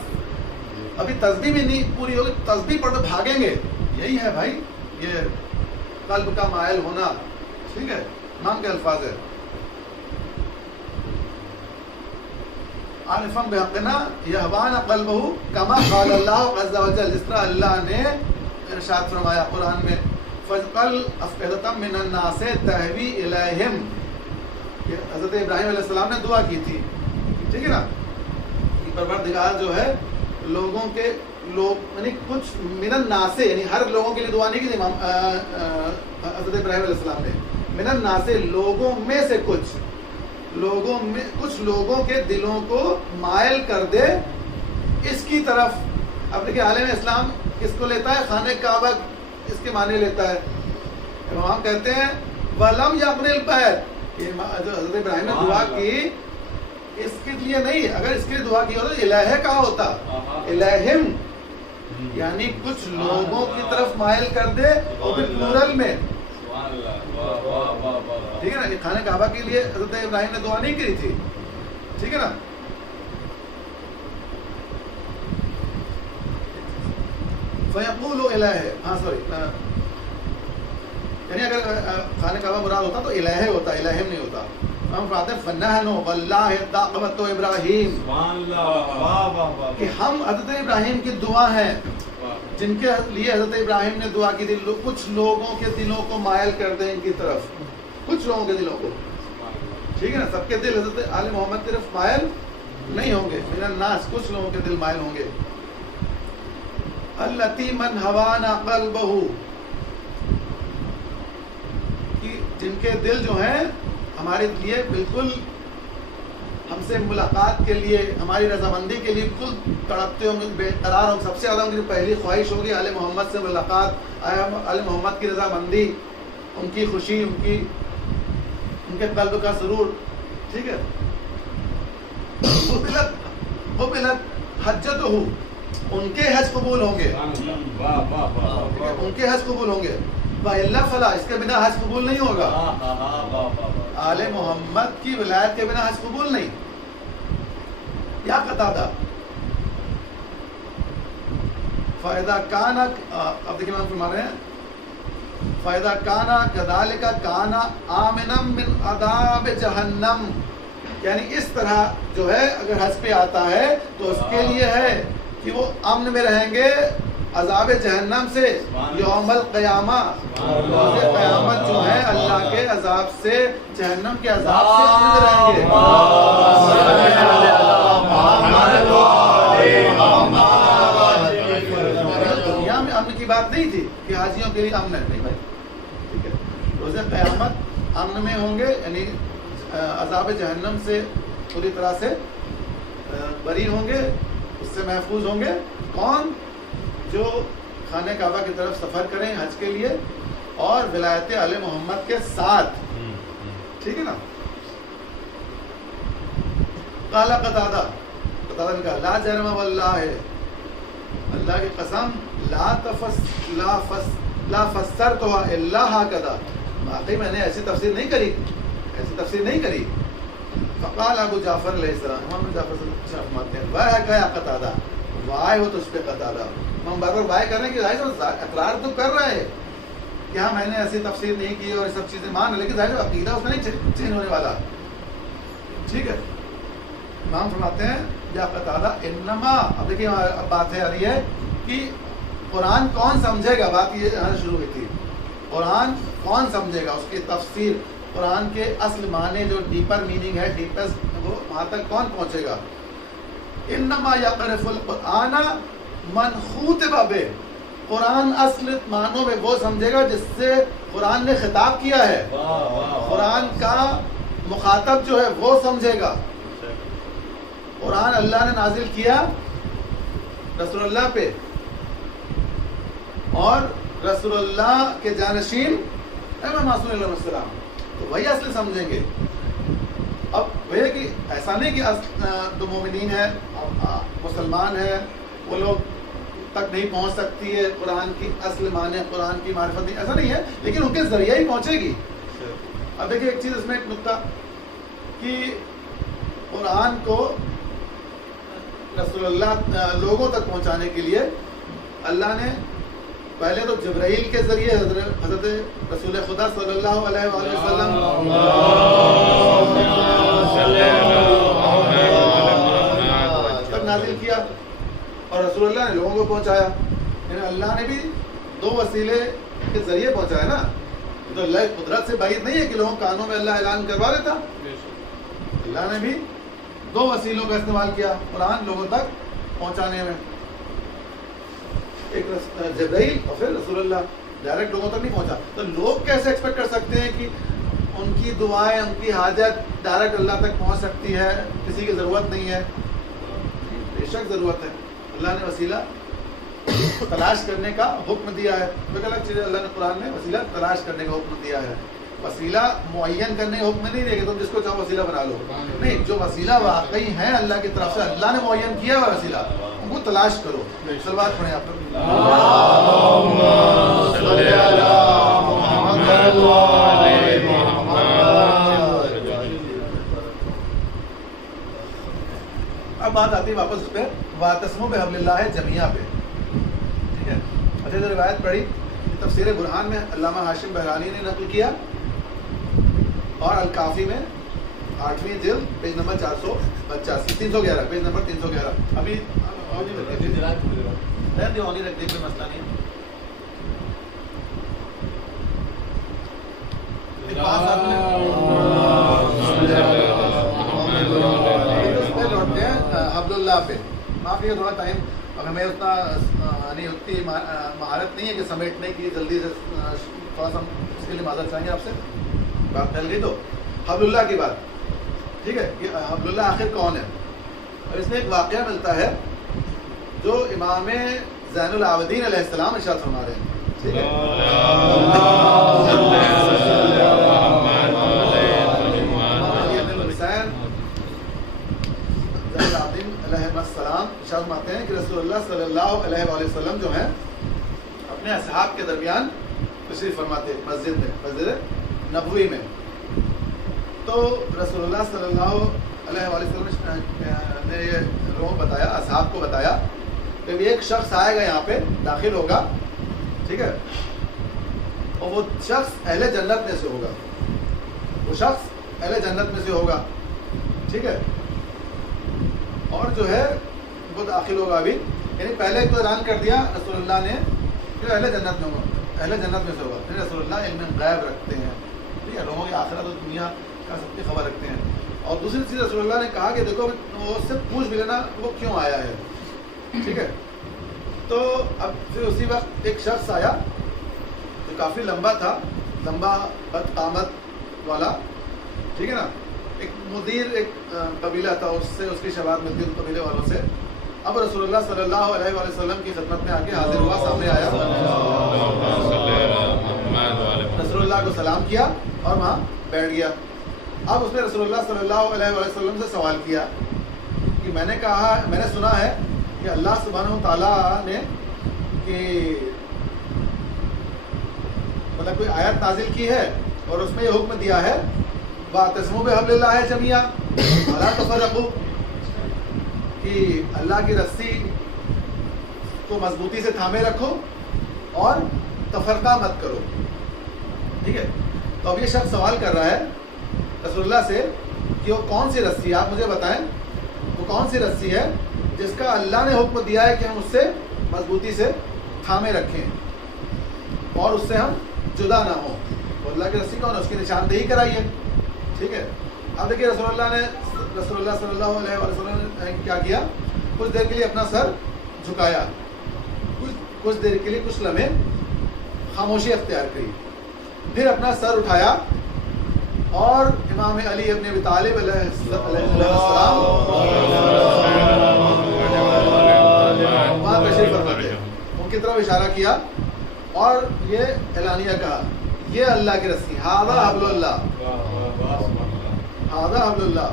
ابھی تسبیح بھی نہیں پوری ہوگی، تسبیح پڑھ کے بھاگیں گے. یہی ہے بھائی یہ قلب کا مائل ہونا، ٹھیک ہے. امام کے الفاظ ہے عارفاً بحقنا یہوان قلبہ کما قال اللہ عز وجل، جس طرح اللہ نے ارشاد فرمایا قرآن میں فَجْقَلْ أَفْئِدَةً مِّنَ النَّاسِ تَهْوِي إِلَيْهِمْ. حضرت ابراہیم علیہ السلام نے دعا کی تھی، ٹھیک ہے نا. پروردگار جو ہے لوگوں کے یعنی کچھ من الناس، یعنی ہر لوگوں کے لیے دعا نہیں کی تھی حضرت ابراہیم علیہ السلام نے. من الناس، لوگوں میں سے کچھ لوگوں کے دلوں کو مائل کر دے اس کی طرف. اب دیکھیں عالم اسلام کس کو لیتا ہے؟ خانہ کعبہ اس کے معنی لیتا ہے. امام کہتے ہیں وَلَمْ يَقْنِ الْبَيْتِ، جو حضرت ابراہیم نے دعا کی اس کے لیے نہیں، اگر اس کے لیے دعا کی ہوتا تو الہ کہا ہوتا، الہم، یعنی کچھ لوگوں کی طرف مائل کر دے، وہ بھی پلورل میں، ٹھیک ہے نا. خانہ کعبہ کے لیے حضرت ابراہیم نے دعا نہیں کی تھی، ٹھیک ہے نا. فَيَقُولُ الہ، ہاں سوری یعنی اگر خانہ کعبہ مراد ہوتا تو الہ ہوتا، الہم نہیں ہوتا. ہم فرماتے ہیں فنحن واللہ دعوت ابراہیم، سبحان اللہ، واہ واہ واہ، کہ ہم حضرت ابراہیم کی دعا ہیں جن کے لیے حضرت ابراہیم نے دعا کی تھی. کچھ لوگوں کے دلوں کو مائل کر دیں ان کی طرف، کچھ لوگوں کے دلوں کو، ٹھیک ہے نا. سب کے دل حضرت آل محمد کی طرف مائل نہیں ہوں گے. من الناس، کچھ لوگوں کے دل مائل ہوں گے. التی من ہوانا قلبہ، جن کے دل جو ہیں ہمارے لیے بالکل ہم سے ملاقات کے لیے، ہماری رضامندی کے لیے بالکل تڑپتے ہوں گے، بے قرار ہوں گے. سب سے زیادہ ان کی پہلی خواہش ہوگی آل محمد سے ملاقات، آل محمد کی رضامندی، ان کی خوشی، ان کے قلب کا سرور. ٹھیک ہے. قبلت حجتہ، ان کے حج قبول ہوں گے، واہ واہ واہ، ان کے حج قبول ہوں گے. وَإِلَّا فَلَا، اس کے بنا حج قبول نہیں ہوگا. آل محمد کی ولایت کے بنا حج قبول نہیں. یا قتادہ فائدہ کانا، اب دیکھیں ہم فرما رہے ہیں فائدہ کانا کذالک کانا آمنا من عذاب جہنم، یعنی اس طرح جو ہے اگر حج پہ آتا ہے تو اس کے لیے ہے کہ وہ امن میں رہیں گے عذاب جہنم سے. یوم القیامہ، روز قیامت جو ہے اللہ کے عذاب سے، جہنم کے عذاب سے امن میں رہیں گے. دنیا میں امن کی بات نہیں تھی کہ حاجیوں کے لیے امن ہے، نہیں بھائی، ٹھیک ہے. روز قیامت امن میں ہوں گے، یعنی عذاب جہنم سے پوری طرح سے بری ہوں گے، اس سے محفوظ ہوں گے. کون؟ جو خانہ کعبہ کی طرف سفر کریں حج کے لیے اور ولایت آل محمد کے ساتھ. ٹھیک ہے نا. قال قتادہ نے کہا لا جرم واللہ، اللہ کی قسم، لا فسرتها الا هكذا، واقعی میں نے ایسی تفسیر نہیں کری. فقال ابو جعفر علیہ السلام، امام جعفر فرماتے ہیں واہ گیا قتادہ، وائے ہو تجھ پہ قتادہ. ہم بار بار وائے کر رہے ہیں کہ ظاہر اقرار تو کر رہا ہے کہ ہاں میں نے ایسی تفسیر نہیں کی اور یہ سب چیزیں مان، لیکن ظاہر عقیدہ اس میں نہیں چینج ہونے والا. ٹھیک ہے. امام فرماتے ہیں یا قتادہ انما، اب دیکھیے اب بات ہے آ رہی ہے کہ قرآن کون سمجھے گا. بات یہ یہاں شروع ہوئی تھی، قرآن کون سمجھے گا، اس کی تفسیر، قرآن کے اصل معنی جو ڈیپر میننگ ہے، ڈیپسٹ، وہ وہاں تک کون پہنچے گا. انما یعرف القرآن من خُوطِبَ بِہ، قرآن اصل معنوں میں وہ سمجھے گا جس سے قرآن نے خطاب کیا ہے. قرآن کا مخاطب جو ہے وہ سمجھے گا. قرآن اللہ نے نازل کیا رسول اللہ پہ، اور رسول اللہ کے جانشین امام معصوم علیہ السلام، تو وہی اصل سمجھیں گے. اب وہ ہے کہ ایسا نہیں کہ جو مومنین ہیں، مسلمان ہیں، وہ لوگ تک نہیں پہنچ سکتی ہے قرآن کی اصل معنی، قرآن کی معرفت نہیں، ایسا نہیں ہے، لیکن ان کے ذریعہ ہی پہنچے گی. اب دیکھیں ایک چیز اس میں ایک نکتہ کہ قرآن کو رسول اللہ لوگوں تک پہنچانے کے لیے اللہ نے پہلے تو جبرائیل کے ذریعے حضرت رسول خدا صلی اللہ علیہ وآلہ وسلم تک نازل کیا، اور رسول اللہ نے لوگوں کو پہنچایا. یعنی اللہ نے بھی دو وسیلے کے ذریعے پہنچایا نا. تو اللہ قدرت سے بعید نہیں ہے کہ لوگوں کانوں میں اللہ اعلان کروا دیتا. اللہ نے بھی دو وسیلوں کا استعمال کیا قرآن لوگوں تک پہنچانے میں، ایک جبرائیل اور پھر رسول اللہ. ڈائریکٹ لوگوں تک نہیں پہنچا. تو لوگ کیسے ایکسپیکٹ کر سکتے ہیں کہ ان کی دعائیں، ان کی حاجت ڈائریکٹ اللہ تک پہنچ سکتی ہے، کسی کی ضرورت نہیں ہے؟ بے شک ضرورت ہے. اللہ نے وسیلہ تلاش کرنے کا حکم دیا ہے. ایک الگ چیز ہے، اللہ نے قرآن میں وسیلہ تلاش کرنے کا حکم دیا ہے. وسیلہ معین کرنے کا حکم نہیں دیا کہ تم جس کو چاہو وسیلہ بنا لو. نہیں، جو وسیلہ واقعی ہے اللہ کی طرف سے، اللہ نے معین کیا ہوا وسیلہ، ان کو تلاش کرو. صلوات پڑھیں آپ. اب بات آتی ہے واپس اس پہ واعتصموا بحبل اللہ جمیعا پہ. ٹھیک ہے. اچھا، جو روایت پڑھی تفسیر برہان میں علامہ ہاشم بہرانی نے نقل کیا، اور الکافی میں 8ویں جلد پیج نمبر 485 311 پیج نمبر 311. ابھی آنی رکھ دیں، کوئی مسئلہ نہیں ہے. لوٹتے ہیں حبل اللہ پہ. معاف کیجیے تھوڑا ٹائم، اور ہمیں اتنا یعنی اتنی مہارت نہیں ہے کہ سمیٹنے کی، جلدی سے تھوڑا سا اس کے لیے معذرت چاہیں گے آپ سے. بات پھیل گئی تو حبل اللہ کی بات، ٹھیک ہے. یہ حبل اللہ آخر کون ہے؟ اور اس میں ایک واقعہ ملتا ہے جو امام زین العابدین علیہ السلام ارشاد فرما رہے ہیں. ٹھیک ہے. السلام ارشاد فرماتے ہیں کہ رسول اللہ صلی اللہ علیہ وآلہ وسلم جو ہیں اپنے اصحاب کے درمیان تشریف فرماتے مسجد میں، مسجد نبوی میں. تو رسول اللہ صلی اللہ علیہ وآلہ وسلم نے یہ لوگوں بتایا، اصحاب کو بتایا کہ ایک شخص آئے گا یہاں پہ، داخل ہوگا، ٹھیک ہے، اور وہ شخص اہل جنت میں سے ہوگا، وہ شخص اہل جنت میں سے ہوگا، ٹھیک ہے. اور جو ہے وہ داخل ہوگا ابھی، یعنی پہلے تو اعلان کر دیا رسول اللہ نے کہ اہل جنت میں ہوگا، اہل جنت میں سے ہوگا. پھر رسول اللہ علم غیب رکھتے ہیں، ٹھیک ہے، لوگوں کی آخرت اور دنیا کا سب کی خبر رکھتے ہیں. اور دوسری چیز رسول اللہ نے کہا کہ دیکھو وہ اس سے پوچھ بھی لینا وہ کیوں آیا ہے، ٹھیک ہے. تو اب پھر اسی وقت ایک شخص آیا جو کافی لمبا تھا، لمبا بدقامت والا، ٹھیک ہے نا. ایک مدیر ایک قبیلہ تھا، اس سے اس کی شباہت ملتی ان قبیلے والوں سے. اب رسول اللہ صلی اللہ علیہ وآلہ وسلم کی خدمت میں آ کے حاضر ہوا، سامنے آیا، رسول اللہ کو سلام کیا اور وہاں بیٹھ گیا. اب اس نے رسول اللہ صلی اللہ علیہ وآلہ وسلم سے سوال کیا کہ میں نے سنا ہے کہ اللہ سبحانہ وتعالیٰ نے کہ مطلب کوئی آیت نازل کی ہے اور اس میں یہ حکم دیا ہے وَاعْتَصِمُوا بِحَبْلِ اللَّهِ جَمِيعًا وَلَا تَفَرَّقُوا، کہ اللہ کی رسی کو مضبوطی سے تھامے رکھو اور تفرقہ مت کرو، ٹھیک ہے. تو اب یہ شخص سوال کر رہا ہے رسول اللہ سے کہ وہ کون سی رسی ہے، آپ مجھے بتائیں وہ کون سی رسی ہے جس کا اللہ نے حکم دیا ہے کہ ہم اس سے مضبوطی سے تھامے رکھیں اور اس سے ہم جدا نہ ہوں. وہ اللہ کی رسی کون ہے، اس کی نشاندہی کرائیے، ٹھیک ہے. اب دیکھیے رسول اللہ صلی اللہ علیہ وسلم نے کیا کیا، کچھ دیر کے لیے اپنا سر جھکایا، کچھ دیر کے لیے کچھ لمحے خاموشی اختیار کی، پھر اپنا سر اٹھایا اور امام علی ابن ابی طالب علیہ السلام وہاں تشریف فرما تھے، ان کی طرف اشارہ کیا اور یہ اعلانیہ کہا، یہ اللہ کی رسی، ھذا حبل اللہ، ھذا حبل اللہ.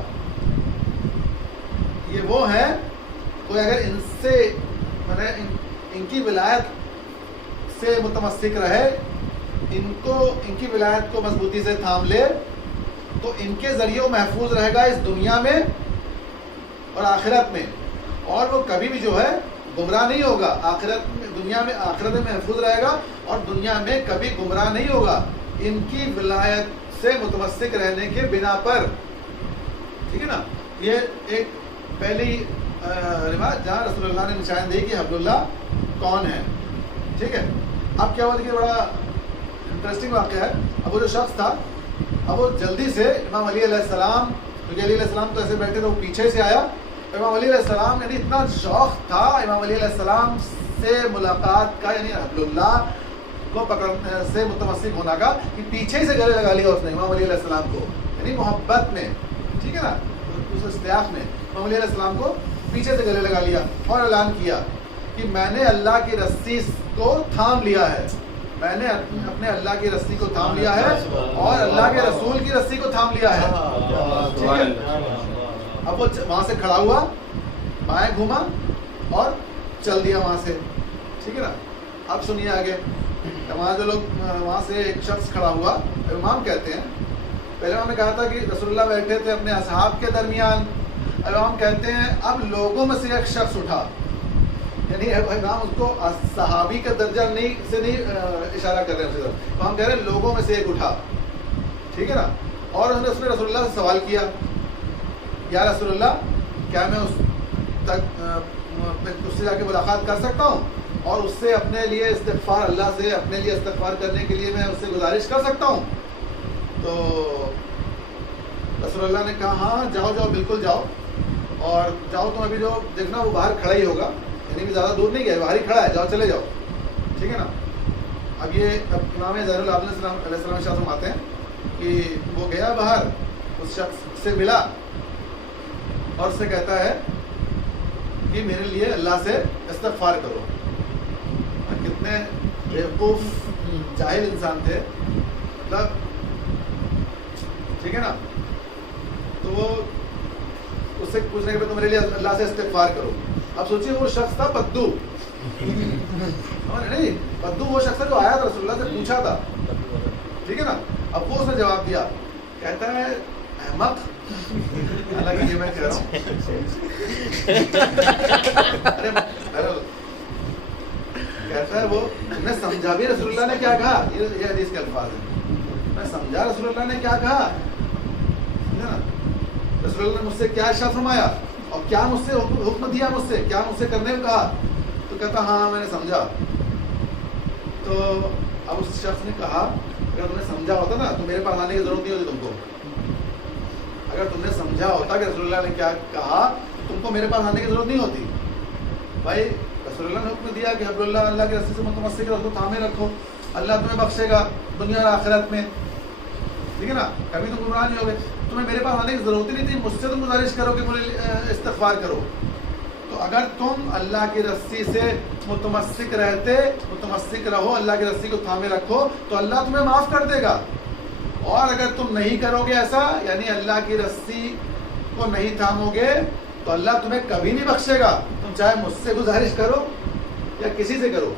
یہ وہ ہیں کوئی اگر ان سے ان کی ولایت سے متمسک رہے، ان کی ولایت کو مضبوطی سے تھام لے تو ان کے ذریعے وہ محفوظ رہے گا اس دنیا میں اور آخرت میں، اور وہ کبھی بھی جو ہے گمراہ نہیں ہوگا. آخرت میں محفوظ رہے گا اور دنیا میں کبھی گمراہ نہیں ہوگا ان کی ولایت سے متمسک رہنے کے بنا پر، ٹھیک ہے نا. یہ ایک پہلی روایت جہاں رسول اللہ نے نشاندہی کی حبل اللہ کون ہے، ٹھیک ہے. اب کیا ہوا کہ بڑا انٹرسٹنگ واقعہ ہے. اب وہ جو شخص تھا، اب وہ جلدی سے امام علی علیہ السلام، کیونکہ علی علیہ السلام تو ایسے بیٹھے تھے، وہ پیچھے سے آیا. امام علی علیہ السلام یعنی اتنا شوق تھا امام علی علیہ السلام سے ملاقات کا، یعنی حبل اللہ کو پکڑنے سے متمسک ہونا کا، کہ پیچھے سے گلے لگا لیا اس نے امام علی علیہ السلام کو، یعنی محبت میں، ٹھیک ہے نا، اس اشتیاق میں امام علی علیہ السلام کو پیچھے سے گلے لگا لیا اور اعلان کیا کہ میں نے اللہ کی رسی کو تھام لیا ہے، میں نے اپنے اللہ کی رسی کو تھام لیا ہے اور اللہ کے رسول کی رسی کو تھام لیا ہے، ٹھیک ہے. اب وہ وہاں سے کھڑا ہوا، بائیں گھوما اور چل دیا وہاں سے، ٹھیک ہے نا. اب سنیے آگے. وہاں جو لوگ، وہاں سے ایک شخص کھڑا ہوا، امام کہتے ہیں، پہلے انہوں نے کہا تھا کہ رسول اللہ بیٹھے تھے اپنے اصحاب کے درمیان. امام کہتے ہیں اب لوگوں میں سے ایک شخص اٹھا یعنی امام اس کو صحابی کا درجہ نہیں اشارہ کر رہے ہیں اس کی طرف، تو ہم کہہ رہے ہیں لوگوں میں سے ایک اٹھا، ٹھیک ہے نا، اور اس نے رسول اللہ سے سوال کیا، یا رسول اللہ کیا میں اس تک اس سے جا کے ملاقات کر سکتا ہوں اور اس سے اپنے لیے استغفار، اللہ سے اپنے لیے استغفار کرنے کے لیے میں اس سے گزارش کر سکتا ہوں؟ تو رسول اللہ نے کہا ہاں جاؤ جاؤ بالکل جاؤ، اور جاؤ تم ابھی جو دیکھنا وہ باہر کھڑا ہی ہوگا، یعنی بھی زیادہ دور نہیں گیا، باہر ہی کھڑا ہے، جاؤ چلے جاؤ، ٹھیک ہے نا۔ اب یہ امام ظاہر العابدین علیہ السلام شاہ فرماتے ہیں کہ وہ گیا باہر، اس شخص سے ملا اور اس سے کہتا ہے کہ میرے لیے اللہ سے استغفار کرو۔ کتنے بیوقوف جاہل انسان تھے، مطلب ٹھیک ہے نا، تو وہ اس سے پوچھنے کے بعد تم میرے لیے اللہ سے استغفار کرو۔ اب سوچیے وہ شخص تھا بدو، نہیں بدو وہ شخص تھا جو آیا تھا رسول اللہ سے پوچھا تھا، ٹھیک ہے نا۔ اب وہ اس نے جواب دیا، کہتا ہے احمق، حالانکہ یہ میں کہہ رہا ہوں کہتا ہے وہ تم نے سمجھا بھی رسول اللہ نے کیا کہا، یہ حدیث کے الفاظ ہیں، میں سمجھا رسول اللہ نے کیا کہا، رسول اللہ نے مجھ سے کیا ارشاد فرمایا اور کیا مجھ سے حکم دیا، مجھ سے کیا مجھ سے کرنے کو کہا؟ تو کہتا ہاں میں نے سمجھا۔ تو اب اس شخص نے کہا اگر تم نے سمجھا ہوتا نا تو میرے پاس آنے کی ضرورت نہیں ہوتی تم کو، اگر تم نے سمجھا ہوتا کہ رسول اللہ نے کیا کہا تو تم کو میرے پاس آنے کی ضرورت نہیں ہوتی۔ بھائی رسول اللہ نے حکم دیا کہ حبل اللہ، اللہ کے رسول سے متمسک رکھو، تھامے رکھو، اللہ تمہیں بخشے گا دنیا اور آخرت میں، ٹھیک ہے نا، کبھی تم گمراہ نہیں ہوگے، تمہیں میرے پاس آنے کی ضرورت ہی نہیں تھی، مجھ سے تم گزارش کرو کہ مجھے استغفار کرو۔ تو اگر تم اللہ کی رسی سے متمسک رہو، اللہ کی رسی کو تھامے رکھو تو اللہ تمہیں معاف کر دے گا، اور اگر تم نہیں کرو گے ایسا، یعنی اللہ کی رسی کو نہیں تھامو گے تو اللہ تمہیں کبھی نہیں بخشے گا، تم چاہے مجھ سے گزارش کرو یا کسی سے کرو،